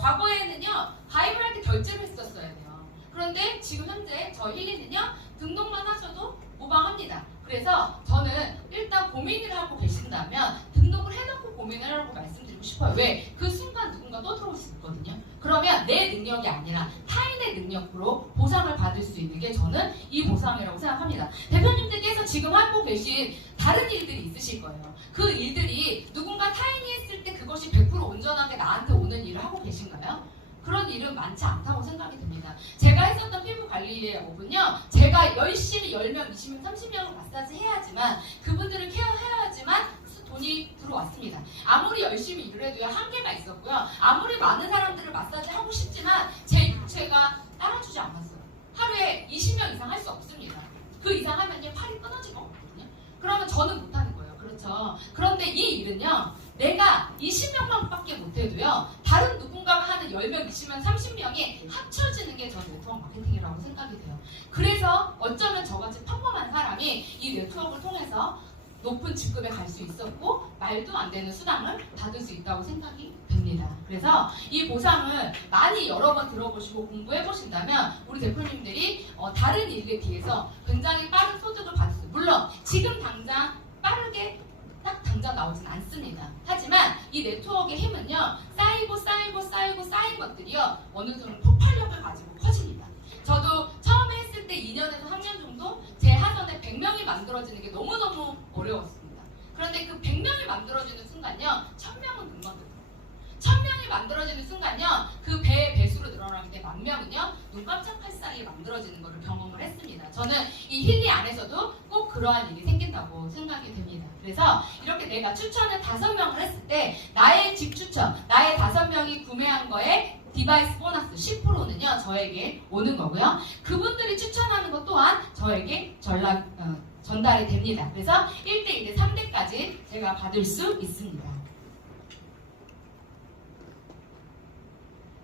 과거에는요 가입을 할 때 결제를 했었어야 돼요. 그런데 지금 현재 저희 힐리는요 등록만 하셔도 무방합니다. 그래서 저는 일단 고민을 하고 계신다면 등록을 해놓고 고민을 하라고 말씀드리고 싶어요. 왜? 그 순간 누군가 또 들어올 수 있거든요. 그러면 내 능력이 아니라 타인의 능력으로 보상을 받을 수 있는 게 저는 이 보상이라고 생각합니다. 대표님들께서 지금 하고 계신 다른 일들이 있으실 거예요. 그 일들이 누군가 타인이 했을 때 그것이 100% 온전하게 나한테 오는 일을 하고 계신가요? 그런 일은 많지 않다고 생각이 듭니다. 제가 했었던 피부 관리의 업은요. 제가 열심히 10명, 20명, 30명을 마사지 해야지만 그분들을 케어해야지만 돈이 들어왔습니다. 아무리 열심히 일을 해도요. 한계가 있었고요. 아무리 많은 사람들을 마사지 하고 싶지만 제 육체가 따라주지 않았어요. 하루에 20명 이상 할 수 없습니다. 그 이상 하면요. 팔이 끊어지고 없거든요. 그러면 저는 못하는 거예요. 그렇죠. 그런데 이 일은요. 내가 20명만밖에 못해도요. 다른 누군가가 하는 10명, 20명, 30명이 합쳐지는 게 저 네트워크 마케팅이라고 생각이 돼요. 그래서 어쩌면 저같이 평범한 사람이 이 네트워크를 통해서 높은 직급에 갈 수 있었고 말도 안 되는 수당을 받을 수 있다고 생각이 됩니다. 그래서 이 보상을 많이 여러 번 들어보시고 공부해 보신다면 우리 대표님들이 다른 일에 비해서 굉장히 빠른 소득을 받을 수 있어요. 물론 지금 당장 빠르게 딱 당장 나오진 않습니다. 하지만 이 네트워크의 힘은요. 쌓인 것들이요. 어느 정도 폭발력을 가지고 커집니다. 저도 처음에 했을 때 2년에서 3년 정도 제 하선에 100명이 만들어지는 게 너무너무 어려웠습니다. 그런데 그 100명이 만들어지는 순간요. 1000명은 금방 되더라고요. 1000명이 만들어지는 순간요, 그 배의 배수로 늘어나기 때문에 만 명은요 눈 깜짝할 사이에 만들어지는 것을 경험을 했습니다. 저는 이 힐리 안에서도 꼭 그러한 일이 생긴다고 생각이 됩니다. 그래서 이렇게 내가 추천을 5명을 했을 때 나의 집 추천, 나의 5명이 구매한 거에 디바이스 보너스 10%는요 저에게 오는 거고요. 그분들이 추천하는 것 또한 저에게 전달이 됩니다. 그래서 1대 2대 3대까지 제가 받을 수 있습니다.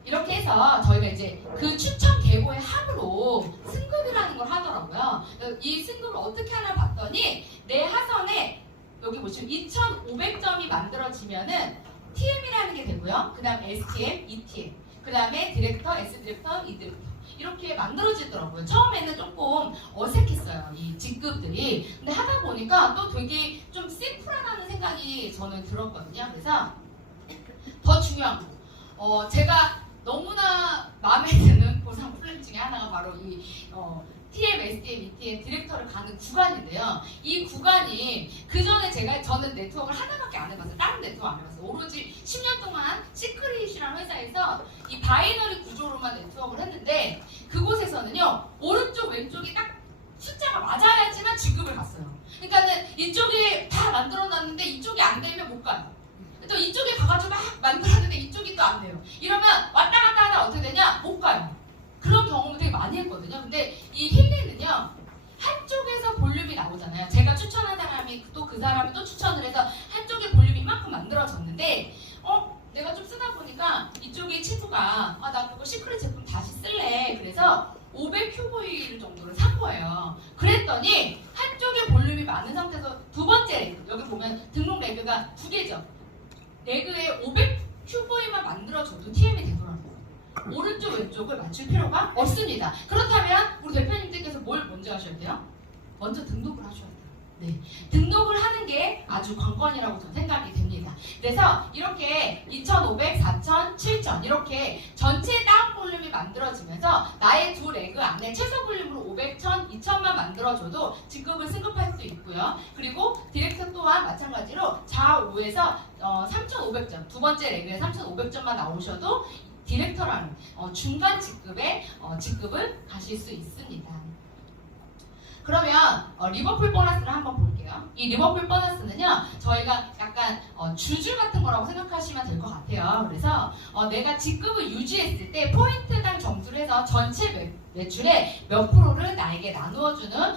이렇게 해서 저희가 이제 그 추천 계보의 합으로 승급이라는 걸 하더라고요. 이 승급을 어떻게 하나 봤더니 내 하선에 여기 보시면 2,500점이 만들어지면은 TM이라는 게 되고요. 그 다음 STM, ETM, 그 다음에 디렉터, S디렉터, E디렉터 이렇게 만들어지더라고요. 처음에는 조금 어색했어요, 이 직급들이. 근데 하다 보니까 또 되게 좀 심플하다는 생각이 저는 들었거든요. 그래서 더 중요한 거, 제가 너무나 마음에 드는 보상 플랜 중에 하나가 바로 이 TM, STM, ETM 디렉터를 가는 구간인데요. 이 구간이 그 전에 저는 네트워크를 하나밖에 안 해봤어요. 다른 네트워크 안 해봤어요. 오로지 10년 동안 시크릿이라는 회사에서 이 바이너리 구조로만 네트워크를 했는데 그곳에서는요 오른쪽 왼쪽이 딱 숫자가 맞아야지만 지급을 갔어요. 그러니까는 이쪽에 다 만들어놨는데 이쪽이 안 되면 못 가요. 또 이쪽에 가가지고 막 만들었는데 이쪽이 또 안 돼요. 이러면 왔다 갔다 하다 어떻게 되냐? 못 가요. 그런 경험을 되게 많이 했거든요. 근데 이 힐리는요 한쪽에서 볼륨이 나오잖아요. 제가 추천한 사람이 또 그 사람이 또 추천을 해서 한쪽에 볼륨이 이만큼 만들어졌는데 내가 좀 쓰다 보니까 이쪽에 친구가 나 그거 시크릿 제품 다시 쓸래. 그래서 500QV 정도를 산 거예요. 그랬더니 한쪽에 볼륨이 많은 상태에서 두 번째 레그, 여기 보면 등록 레그가 2개죠. 레그에 500QV만 만들어줘도 TM이 되더라고요. 오른쪽 왼쪽을 맞출 필요가 없습니다. 그렇다면 우리 대표님들께서 뭘 먼저 하셔야 돼요? 먼저 등록을 하셔야 돼요. 네, 등록을 하는 게 아주 관건이라고 저는 생각이 됩니다. 그래서 이렇게 2,500, 4,000, 7,000 이렇게 전체 다운 볼륨이 만들어지면서 나의 두 레그 안에 최소 볼륨으로 500, 1,000, 2,000만 만들어줘도 직급을 승급할 수 있고요. 그리고 디렉터 또한 마찬가지로 좌우에서 3,500점, 두 번째 레그에 3,500점만 나오셔도 디렉터라는 중간 직급의 직급을 가실 수 있습니다. 그러면 리버풀 보너스를 한번 볼게요. 이 리버풀 보너스는요 저희가 약간 주주 같은 거라고 생각하시면 될 것 같아요. 그래서 내가 직급을 유지했을 때 포인트당 점수를 해서 전체 매출의 몇 프로를 나에게 나누어주는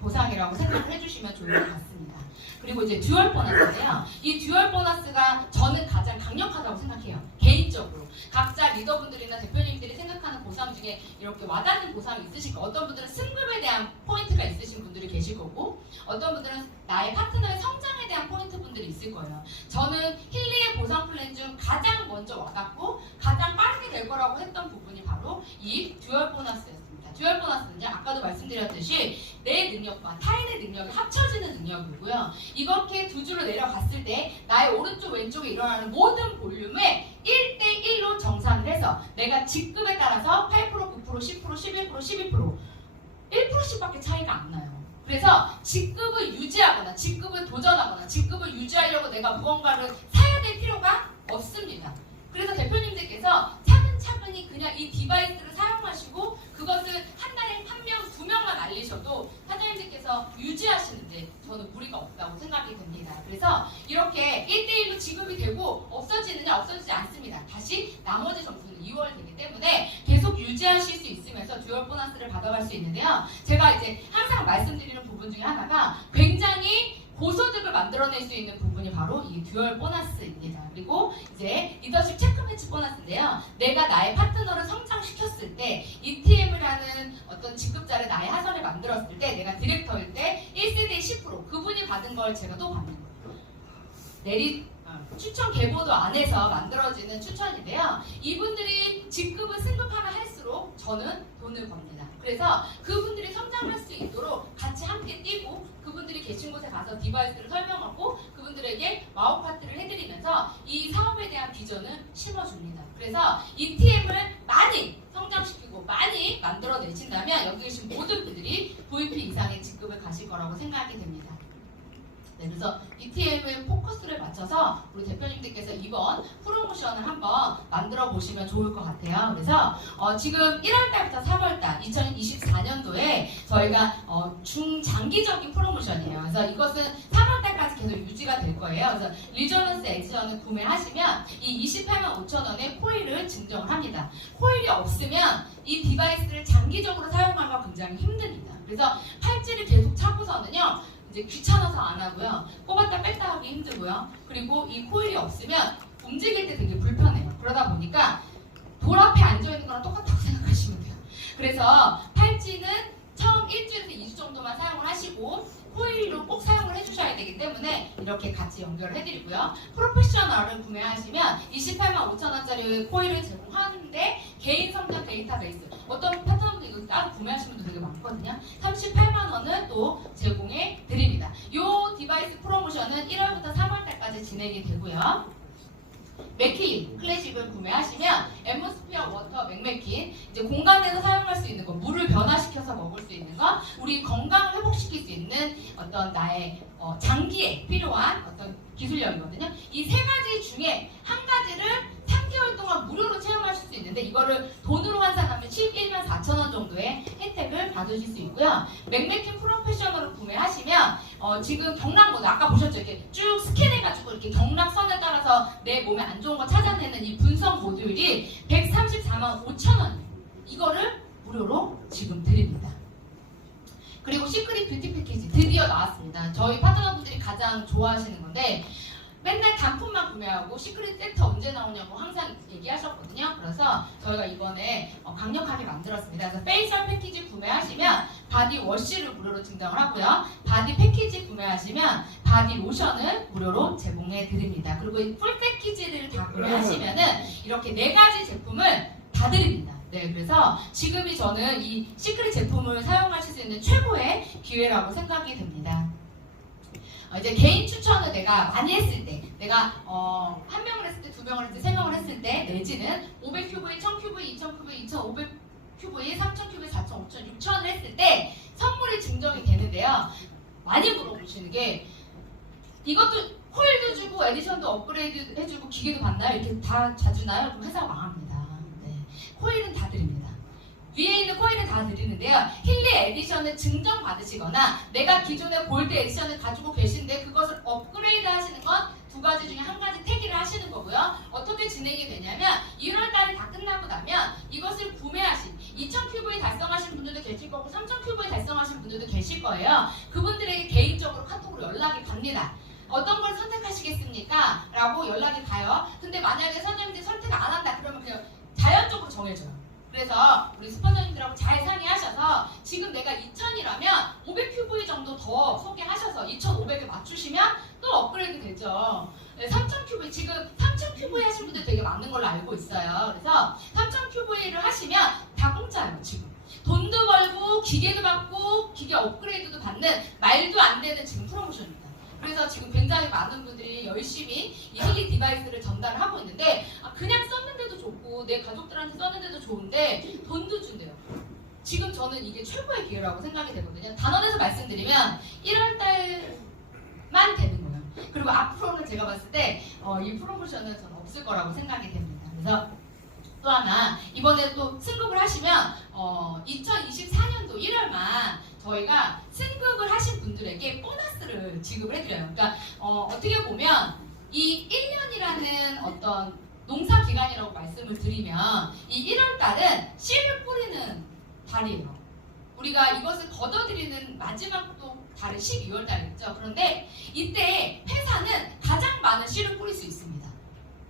보상이라고 생각을 해주시면 좋을 것 같습니다. 그리고 이제 듀얼 보너스인데요. 이 듀얼 보너스가 저는 가장 강력하다고 생각해요. 개인적으로. 각자 리더분들이나 대표님들이 생각하는 보상 중에 이렇게 와닿는 보상이 있으실 거예요. 어떤 분들은 승급에 대한 포인트가 있으신 분들이 계실 거고 어떤 분들은 나의 파트너의 성장에 대한 포인트 분들이 있을 거예요. 저는 힐리의 보상 플랜 중 가장 먼저 와닿고 가장 빠르게 될 거라고 했던 부분이 바로 이 듀얼 보너스였어요. 듀얼 보너스는요 아까도 말씀드렸듯이 내 능력과 타인의 능력이 합쳐지는 능력이고요. 이렇게 두 줄로 내려갔을 때 나의 오른쪽 왼쪽에 일어나는 모든 볼륨에 1대1로 정산을 해서 내가 직급에 따라서 8%, 9%, 10%, 11%, 12% 1%씩밖에 차이가 안 나요. 그래서 직급을 유지하거나 직급을 도전하거나 직급을 유지하려고 내가 무언가를 사야 될 필요가 없습니다. 그래서 대표님들께서 차근차근히 그냥 이 디바이스를 사용하시고 그것을 한 달에 1명, 2명만 알리셔도 사장님들께서 유지하시는데 저는 무리가 없다고 생각이 됩니다. 그래서 이렇게 1대1로 지급이 되고 없어지느냐 없어지지 않습니다. 다시 나머지 점수는 2월 되기 때문에 계속 유지하실 수 있으면서 듀얼 보너스를 받아갈 수 있는데요. 제가 이제 항상 말씀드리는 부분 중에 하나가 굉장히 고소득을 만들어낼 수 있는 부분이 바로 이 듀얼 보너스입니다. 그리고 이제 리더십 체크 매치 보너스인데요. 내가 나의 파트너를 성장시켰을 때 ETM을 하는 어떤 직급자를 나의 하선에 만들었을 때 내가 디렉터일 때 1세대의 10% 그분이 받은 걸 제가 또 받는 거예요. 추천 계보도 안에서 만들어지는 추천인데요. 이분들이 직급을 승급하면 할수록 저는 돈을 법니다. 그래서 그분들이 성장할 수 있도록 같이 함께 뛰고 그분들이 계신 곳에 가서 디바이스를 설명하고 그분들에게 마우 파트를 해드리면서 이 사업에 대한 비전을 심어줍니다. 그래서 ETM을 많이 성장시키고 많이 만들어내신다면 여기 계신 모든 분들이 VP 이상의 직급을 가실 거라고 생각이 됩니다. 네, 그래서 ETM의 포커스를 맞춰서 우리 대표님들께서 이번 프로모션을 한번 만들어 보시면 좋을 것 같아요. 그래서 지금 1월달부터 3월달 2024년도에 저희가 중장기적인 프로모션이에요. 그래서 이것은 3월달까지 계속 유지가 될 거예요. 그래서 리저런스 에디션을 구매하시면 이 285,000원의 코일을 증정을 합니다. 코일이 없으면 이 디바이스를 장기적으로 사용하기가 굉장히 힘듭니다. 그래서 팔찌를 계속 차고서는요, 이제 귀찮아서 안 하고요, 뽑았다 뺐다 하기 힘들고요, 그리고 이 코일이 없으면 움직일 때 되게 불편해요. 그러다 보니까 돌 앞에 앉아있는 거랑 똑같다고 생각하시면 돼요. 그래서 팔찌는 처음 일주일에서 2주 정도만 사용을 하시고 코일로 꼭 사용을 해주셔야 되기 때문에 이렇게 같이 연결을 해드리고요. 프로페셔널을 구매하시면 285,000원짜리 코일을 제공하는데 개인 성장 데이터베이스, 어떤 파트너분들 이거 따로 구매하시는 분도 되게 많거든요. 38만 원을 또 제공해 드립니다. 이 디바이스 프로모션은 1월부터 3월달까지 진행이 되고요. 맥킨 클래식을 구매하시면 앰모스피어 워터 맥맥킨, 이제 공간에서 사용할 수 있는 거, 물을 변화시켜서 먹을 수 있는 거, 우리 건강을 회복시킬 수 있는 어떤 나의 장기에 필요한 어떤 기술력이거든요. 이 세 가지 중에 한 가지를 3개월 동안 무료로 체험하실 수 있는데, 이거를 돈으로 환산하면 11만 4천원 정도의 혜택을 받으실 수 있고요. 맥맥킨 프로페셔널을 구매하시면 지금 경락 모드, 아까 보셨죠? 이렇게 쭉 스캔해가지고 이렇게 경락선에 따라서 내 몸에 안 좋은 거 찾아내는 이 분석 모듈이 134만 5천원, 이거를 무료로 지금 드립니다. 그리고 시크릿 뷰티 패키지 드디어 나왔습니다. 저희 파트너분들이 가장 좋아하시는 건데, 맨날 단품만 구매하고 시크릿 세트 언제 나오냐고 항상 얘기하셨거든요. 그래서 저희가 이번에 강력하게 만들었습니다. 그래서 페이셜 패키지 구매하시면 바디 워시를 무료로 증정을 하고요. 바디 패키지 구매하시면 바디 로션을 무료로 제공해 드립니다. 그리고 이 풀 패키지를 다 구매하시면은 이렇게 4가지 제품을 다 드립니다. 네, 그래서 지금이 저는 이 시크릿 제품을 사용하실 수 있는 최고의 기회라고 생각이 됩니다. 이제 개인 추천을 내가 많이 했을 때, 내가 1명을 했을 때, 2명을 했을 때, 3명을 했을 때, 내지는 500큐브에 1000큐브에 2000큐브에 2500큐브에 3000큐브에 4000, 5000, 6000을 했을 때 선물이 증정이 되는데요. 많이 물어보시는 게, 이것도 코일도 주고 에디션도 업그레이드 해주고 기계도 받나요? 이렇게 다 자주나요? 그럼 회사가 망합니다. 네. 코일은 다 드립니다. 위에 있는 코일은 다 드리는데요. 힐리 에디션을 증정 받으시거나 내가 기존의 골드 에디션을 가지고 계신데 그것을 업그레이드 하시는 건 2가지 중에 1가지 태기를 하시는 거고요. 어떻게 진행이 되냐면 1월달이 다 끝나고 나면 이것을 구매하신 2000큐브에 달성하신 분들도 계실 거고 3000큐브에 달성하신 분들도 계실 거예요. 그분들에게 개인적으로 카톡으로 연락이 갑니다. 어떤 걸 선택하시겠습니까? 라고 연락이 가요. 근데 만약에 선생님들이 선택 안 한다 그러면 그냥 자연적으로 정해져요. 그래서 우리 스폰서님들하고 잘 상의하셔서 지금 내가 2000이라면 500큐브 정도 더 소개하셔서 2500에 맞추시면 또 업그레이드 되죠. 3000큐브, 지금 3000큐브에 하신 분들 되게 많은 걸로 알고 있어요. 그래서 3000큐브를 하시면 다 공짜예요. 지금 돈도 벌고 기계도 받고 기계 업그레이드도 받는 말도 안 되는 지금 프로모션입니다. 그래서 지금 굉장히 많은 분들이 열심히 이 힐리 디바이스를 전달을 하고 있는데, 그냥 썼는데도 좋고 내 가족들한테 썼는데도 좋은데 돈도 준대요. 지금 저는 이게 최고의 기회라고 생각이 되거든요. 단언해서 말씀드리면 1월달만 되는 거예요. 그리고 앞으로는 제가 봤을 때 이 프로모션은 저는 없을 거라고 생각이 됩니다. 그래서 또 하나, 이번에 또 승급을 하시면 2024년도 1월만 저희가 승급을 하신 분들에게 보너스를 지급을 해드려요. 그러니까 어떻게 보면 이 1년이라는 어떤 농사 기간이라고 말씀을 드리면 이 1월달은 씨를 뿌리는 달이에요. 우리가 이것을 걷어들이는 마지막 또 달은 12월달이겠죠. 그런데 이때 회사는 가장 많은 씨를 뿌릴 수 있습니다.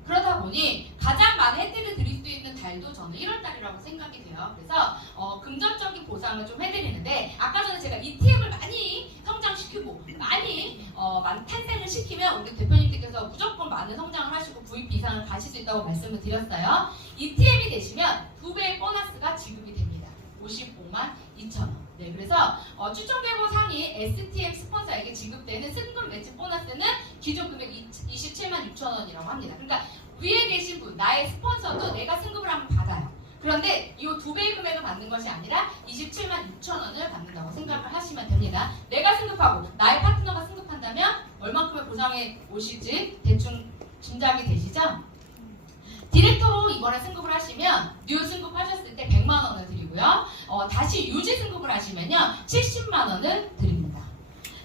그러다 보니 가장 많은 혜택을 드릴 수 있는 달도 저는 1월달이라고 생각이 돼요. 그래서 금전적인 보상을 좀 해드리는데, 아까 전에 제가 ETM을 많이 성장시키고 많이 탄생을 시키면 우리 대표님들께서 무조건 많은 성장을 하시고 VP 이상을 가실 수 있다고 말씀을 드렸어요. ETM이 되시면 2배의 보너스가 지급이 됩니다. 55만 2천원. 네, 그래서 추천 계보 상위 STM 스폰서에게 지급되는 승급 매치 보너스는 기존 금액 27만 6천원이라고 합니다. 그러니까 위에 계신 분, 나의 스폰서도 내가 승급을 하면 받아요. 그런데 이 2배의 금액을 받는 것이 아니라 27만 6천 원을 받는다고 생각을 하시면 됩니다. 내가 승급하고 나의 파트너가 승급한다면 얼만큼의 보상에 오실지 대충 짐작이 되시죠? 디렉터로 이번에 승급을 하시면 뉴 승급하셨을 때 100만 원을 드리고요. 다시 유지 승급을 하시면요 70만 원을 드립니다.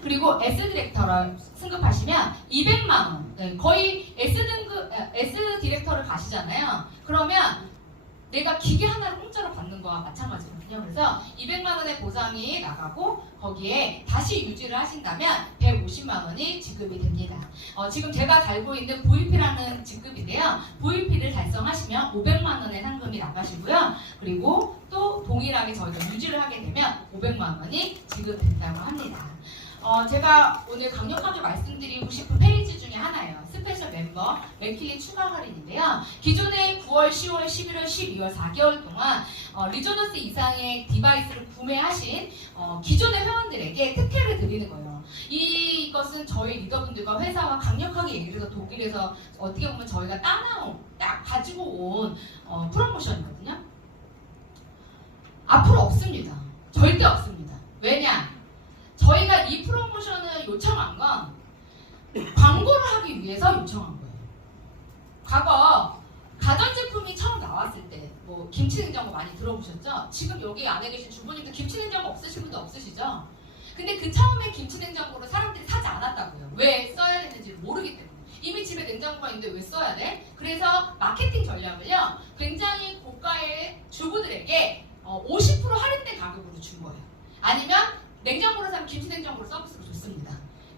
그리고 S 디렉터를 승급하시면 200만 원. 네, 거의 S 디렉터를 가시잖아요. 그러면 내가 기계 하나를 공짜로 받는 거와 마찬가지거든요. 그래서 200만 원의 보상이 나가고 거기에 다시 유지를 하신다면 150만 원이 지급이 됩니다. 지금 제가 달고 있는 VP라는 직급인데요. VP를 달성하시면 500만 원의 상금이 나가시고요. 그리고 또 동일하게 저희가 유지를 하게 되면 500만 원이 지급된다고 합니다. 제가 오늘 강력하게 말씀드리고 싶은 페이지 중에 하나예요. 스페셜 멤버 맥킬리 추가 할인인데요. 기존에 9월, 10월, 11월, 12월 4개월 동안 리조너스 이상의 디바이스를 구매하신 기존의 회원들에게 특혜를 드리는 거예요. 이것은 저희 리더분들과 회사와 강력하게 얘기를 해서 독일에서 어떻게 보면 저희가 딱 가지고 온 프로모션이거든요. 앞으로 없습니다. 절대 없습니다. 왜냐? 저희가 이 프로모션을 요청한 건 광고를 하기 위해서 요청한 거예요. 과거 가전제품이 처음 나왔을 때 뭐 김치냉장고 많이 들어보셨죠? 지금 여기 안에 계신 주부님도 김치냉장고 없으신 분도 없으시죠? 근데 그 처음에 김치냉장고를 사람들이 사지 않았다고요. 왜 써야 되는지를 모르기 때문에. 이미 집에 냉장고가 있는데 왜 써야 돼? 그래서 마케팅 전략을요. 굉장히 고가의 주부들에게 50% 할인된 가격으로 준 거예요. 아니면 냉장고를 사면 김치냉장고를 서비스로 줬습니다.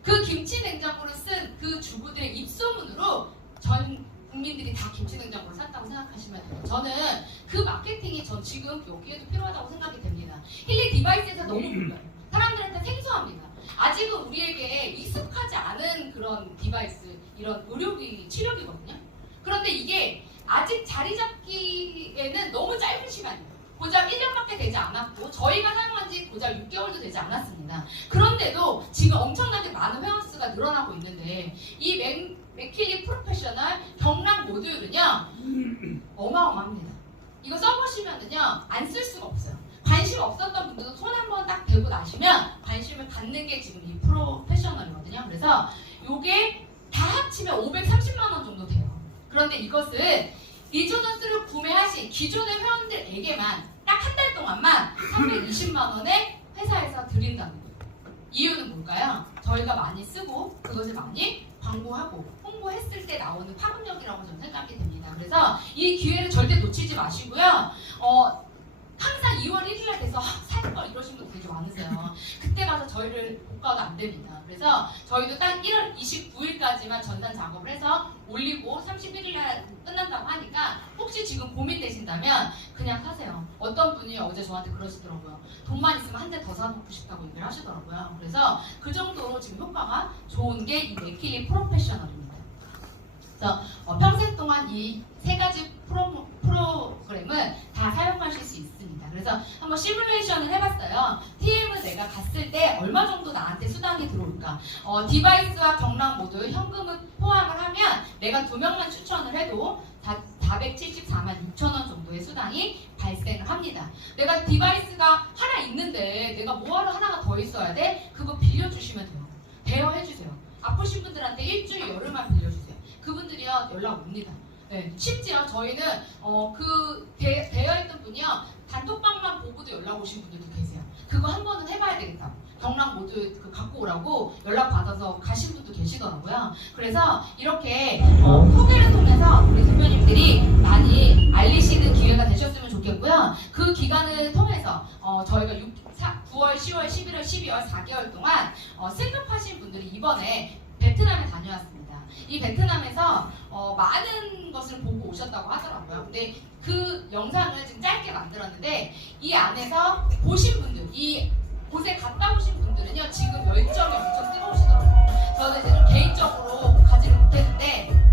그 김치냉장고를 쓴 그 주부들의 입소문으로 전 국민들이 다 김치냉장고를 샀다고 생각하시면 돼요. 저는 그 마케팅이 전 지금 여기에도 필요하다고 생각이 됩니다. 힐리 디바이스에서 너무 몰라요. 사람들한테 생소합니다. 아직은 우리에게 익숙하지 않은 그런 디바이스, 이런 의료기, 치료기거든요. 그런데 이게 아직 자리 잡기에는 너무 짧은 시간이에요. 고작 1년밖에 되지 않았고 저희가 사용한 지 고작 6개월도 되지 않았습니다. 그런데도 지금 엄청나게 많은 회원 수가 늘어나고 있는데 이 맥킬리 프로페셔널 경락 모듈은요 어마어마합니다. 이거 써보시면은요 안 쓸 수가 없어요. 관심 없었던 분들도 손 한번 딱 대고 나시면 관심을 갖는 게 지금 이 프로페셔널이거든요. 그래서 요게 다 합치면 530만 원 정도 돼요. 그런데 이것은 리조너스를 구매하신 기존의 회원들에게만 딱 한 달 동안만 320만 원에 회사에서 드린다는 거예요. 이유는 뭘까요? 저희가 많이 쓰고 그것을 많이 광고하고 홍보했을 때 나오는 파급력이라고 저는 생각이 됩니다. 그래서 이 기회를 절대 놓치지 마시고요. 항상 2월 1일날 돼서 살 걸 이러신 분들 되게 많으세요. 그때 가서 저희를 못 가도 안 됩니다. 그래서 저희도 딱 1월 29일까지만 전산 작업을 해서 올리고 31일날 끝난다고 하니까 혹시 지금 고민되신다면 그냥 사세요. 어떤 분이 어제 저한테 그러시더라고요. 돈만 있으면 한 대 더 사놓고 싶다고 얘기를 하시더라고요. 그래서 그 정도로 지금 효과가 좋은 게 이 맥킬리 프로페셔널입니다. 그래서 평생 동안 이 세 가지 프로그램을 다 사용하실 수 있습니다. 그래서 한번 시뮬레이션을 해봤어요. TM은 내가 갔을 때 얼마 정도 나한테 수당이 들어올까? 디바이스와 경락 모두 현금을 포함을 하면 내가 2명만 추천을 해도 474만 6천 원 정도의 수당이 발생을 합니다. 내가 디바이스가 하나 있는데 내가 뭐하러 하나가 더 있어야 돼? 그거 빌려주시면 돼요. 대여해주세요. 아프신 분들한테 일주일 열흘만 빌려주세요. 그분들이요 연락 옵니다. 네, 심지어 저희는 되어있던 분이요 단톡방만 보고도 연락 오신 분들도 계세요. 그거 한 번은 해봐야 되겠다. 경락 모두 갖고 오라고 연락 받아서 가신 분도 계시더라고요. 그래서 이렇게 소개를 통해서 우리 대표님들이 많이 알리시는 기회가 되셨으면 좋겠고요. 그 기간을 통해서 저희가 9월, 10월, 11월, 12월 4개월 동안 승급하신 분들이 이번에 베트남에 다녀왔습니다. 이 베트남에서 많은 것을 보고 오셨다고 하더라고요. 근데 그 영상을 지금 짧게 만들었는데 이 안에서 보신 분들, 이 곳에 갔다 오신 분들은요 지금 열정이 엄청 뜨거우시더라고요. 저는 이제 좀 개인적으로 가지를 못했는데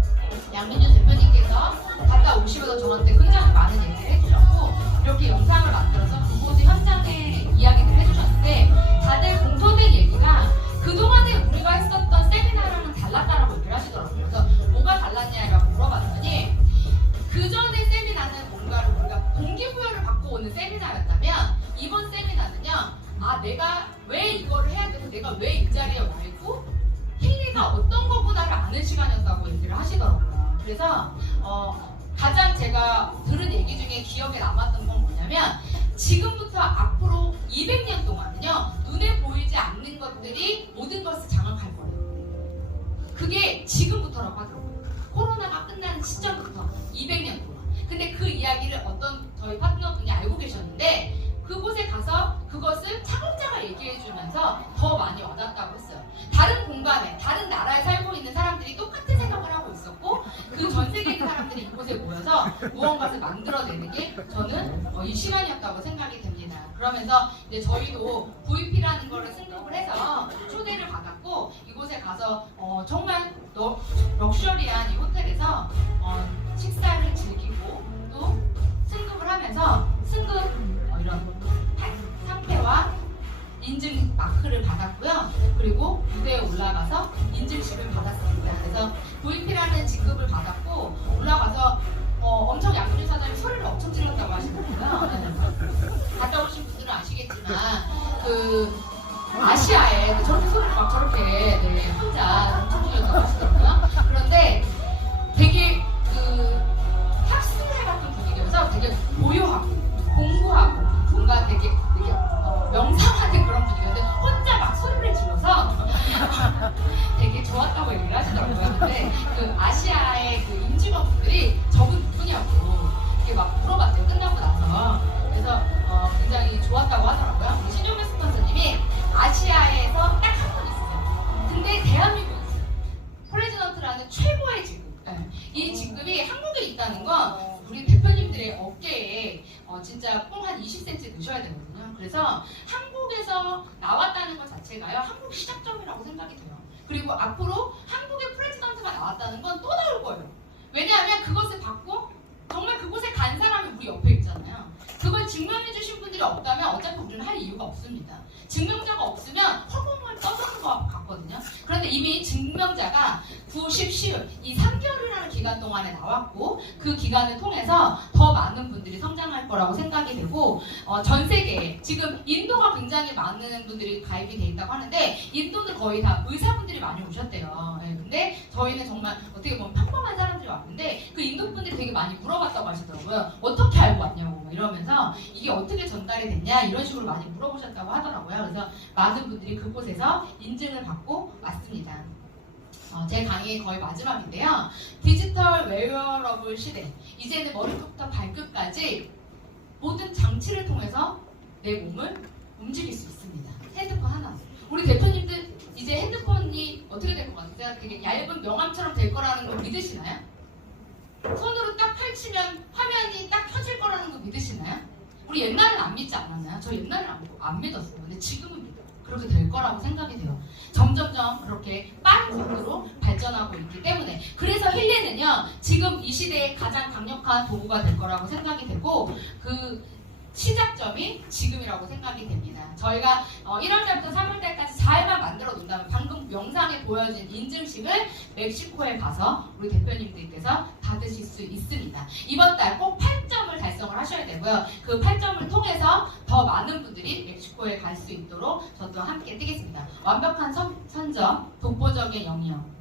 양민준 대표님께서 갔다 오시면서 저한테 굉장히 많은 얘기를 해주셨고 이렇게 영상을 만들어서 그곳 현장의 이야기를 해주셨는데 다들 공통된 얘기가 그동안에 우리가 했었던 세미나랑은 달랐다라고 얘기를 하시더라고요. 그래서 뭐가 달랐냐라고 물어봤더니 그 전에 세미나는 뭔가를 우리가 동기부여 아 내가 왜 이거를 해야 되고 내가 왜 이 자리에 와 있고 힐리가 어떤 거구나를 아는 시간이었다고 얘기를 하시더라고요. 그래서 가장 제가 들은 얘기 중에 기억에 남았던 건 뭐냐면 지금부터 앞으로 200년 동안은요 눈에 보이지 않는 것들이 모든 것을 장악할 거예요. 그게 지금부터라고 하더라고요. 코로나가 끝나는 시점부터 200년 동안. 근데 그 이야기를 어떤 저희 파트너분이 알고 계셨는데 그곳에 가서 그것을 창업자가 얘기해주면서 더 많이 와닿았다고 했어요. 다른 공간에, 다른 나라에 살고 있는 사람들이 똑같은 생각을 하고 있었고 그 전 세계 있는 사람들이 이곳에 모여서 무언가를 만들어내는 게 저는 이 시간이었다고 생각이 됩니다. 그러면서 이제 저희도 VP라는 거를 승급을 해서 초대를 받았고 이곳에 가서 정말 럭셔리한 이 호텔에서 식사를 즐기고 또 승급을 하면서 승급 이런 상패와 인증 마크를 받았고요. 그리고 무대에 올라가서 인증식을 받았습니다. 그래서 VP라는 직급을 받았고 올라가서 엄청 양준일 사장님 소리를 엄청 질렀다고 하시더라고요. 네. 갔다 오신 분들은 아시겠지만 그 아시아에 저렇게 소리를 막 저렇게 네, 혼자 엄청 질렀다고 하시더라고요. 그런데 되게 그 학습회 같은 분위기여서 되게 고요하고 공부하고 뭔가 되게 명상하는 그런 분위기였는데 혼자 막 소리를 질러서 되게 좋았다고 얘기를 하시더라고요. 근데 그 아시아의 그 임직원분들이 저분 누구냐고 이렇게 막 물어봤대요. 끝나고 나서. 그래서 굉장히 좋았다고 하더라고요. 우리 신용민 스폰서님이 아시아에서 딱 한 분 있어요. 근데 대한민국에 있어요. 프레지던트라는 최고의 직급. 네. 이 직급이 한국에 있다는 건 우리 대표님들의 어깨에 진짜 뽕 한 20cm 넣으셔야 되거든요. 그래서 한국에서 나왔다는 것 자체가요. 한국 시작점이라고 생각이 돼요. 그리고 앞으로 한국의 프레지던트가 나왔다는 건 또 나올 거예요. 왜냐하면 그것을 받고 정말 그곳에 간 사람이 우리 옆에 있잖아요. 그걸 증명해 주신 분들이 없다면 어차피 우리는 할 이유가 없습니다. 증명자가 없으면 허공을 떠도는 것 같거든요. 그런데 이미 증명자가 9, 10, 10 이 3개월이라는 기간 동안에 나왔고 그 기간을 통해서 더 많은 분들이 성장할 거라고 생각이 되고 전 세계에 지금 인도가 굉장히 많은 분들이 가입이 돼 있다고 하는데 인도는 거의 다 의사분들이 많이 오셨대요. 네, 근데 저희는 정말 어떻게 보면 평범한 사람들이 왔는데 그 인도 분들이 되게 많이 물어봤다고 하시더라고요. 어떻게 알고 왔냐고 이러면서 이게 어떻게 전달이 됐냐 이런 식으로 많이 물어보셨다고 하더라고요. 그래서 많은 분들이 그곳에서 인증을 받고 왔습니다. 제 강의 거의 마지막인데요. 디지털 웨어러블 시대. 이제는 머리부터 발끝까지 모든 장치를 통해서 내 몸을 움직일 수 있습니다. 핸드폰 하나. 우리 대표님들 이제 핸드폰이 어떻게 될 것 같으세요? 되게 얇은 명함처럼 될 거라는 걸 믿으시나요? 손으로 딱 펼치면 화면이 딱 켜질 거라는 거 믿으시나요? 우리 옛날에는 안 믿지 않았나요? 저 옛날에는 안 믿었어요. 근데 지금은 믿어요. 그렇게 될 거라고 생각이 돼요. 점점점 그렇게 빠른 속도로 발전하고 있기 때문에 그래서 힐리는요 지금 이 시대에 가장 강력한 도구가 될 거라고 생각이 되고 그 시작점이 지금이라고 생각이 됩니다. 저희가 1월달부터 3월달까지 잘만 만들어 놓는다면 방금 영상에 보여진 인증식을 멕시코에 가서 우리 대표님들께서 받으실 수 있습니다. 이번 달 꼭 8점을 달성을 하셔야 되고요. 그 8점을 통해서 더 많은 분들이 멕시코에 갈 수 있도록 저도 함께 뛰겠습니다. 완벽한 선점, 독보적인 영역,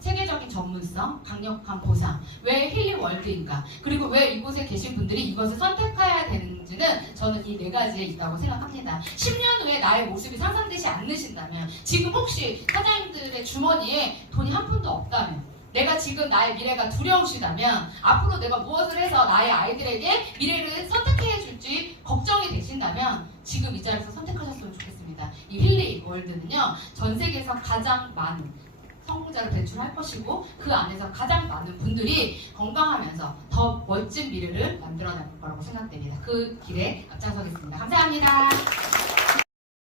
세계적인 전문성, 강력한 보상, 왜 힐리 월드인가, 그리고 왜 이곳에 계신 분들이 이것을 선택해야 되는지는 저는 이 네 가지에 있다고 생각합니다. 10년 후에 나의 모습이 상상되지 않으신다면, 지금 혹시 사장님들의 주머니에 돈이 한 푼도 없다면, 내가 지금 나의 미래가 두려우시다면, 앞으로 내가 무엇을 해서 나의 아이들에게 미래를 선택해 줄지 걱정이 되신다면 지금 이 자리에서 선택하셨으면 좋겠습니다. 이 힐리 월드는요, 전 세계에서 가장 많은 성공자를 배출할 것이고 그 안에서 가장 많은 분들이 건강하면서 더 멋진 미래를 만들어낼 거라고 생각됩니다. 그 길에 앞장서겠습니다. 감사합니다.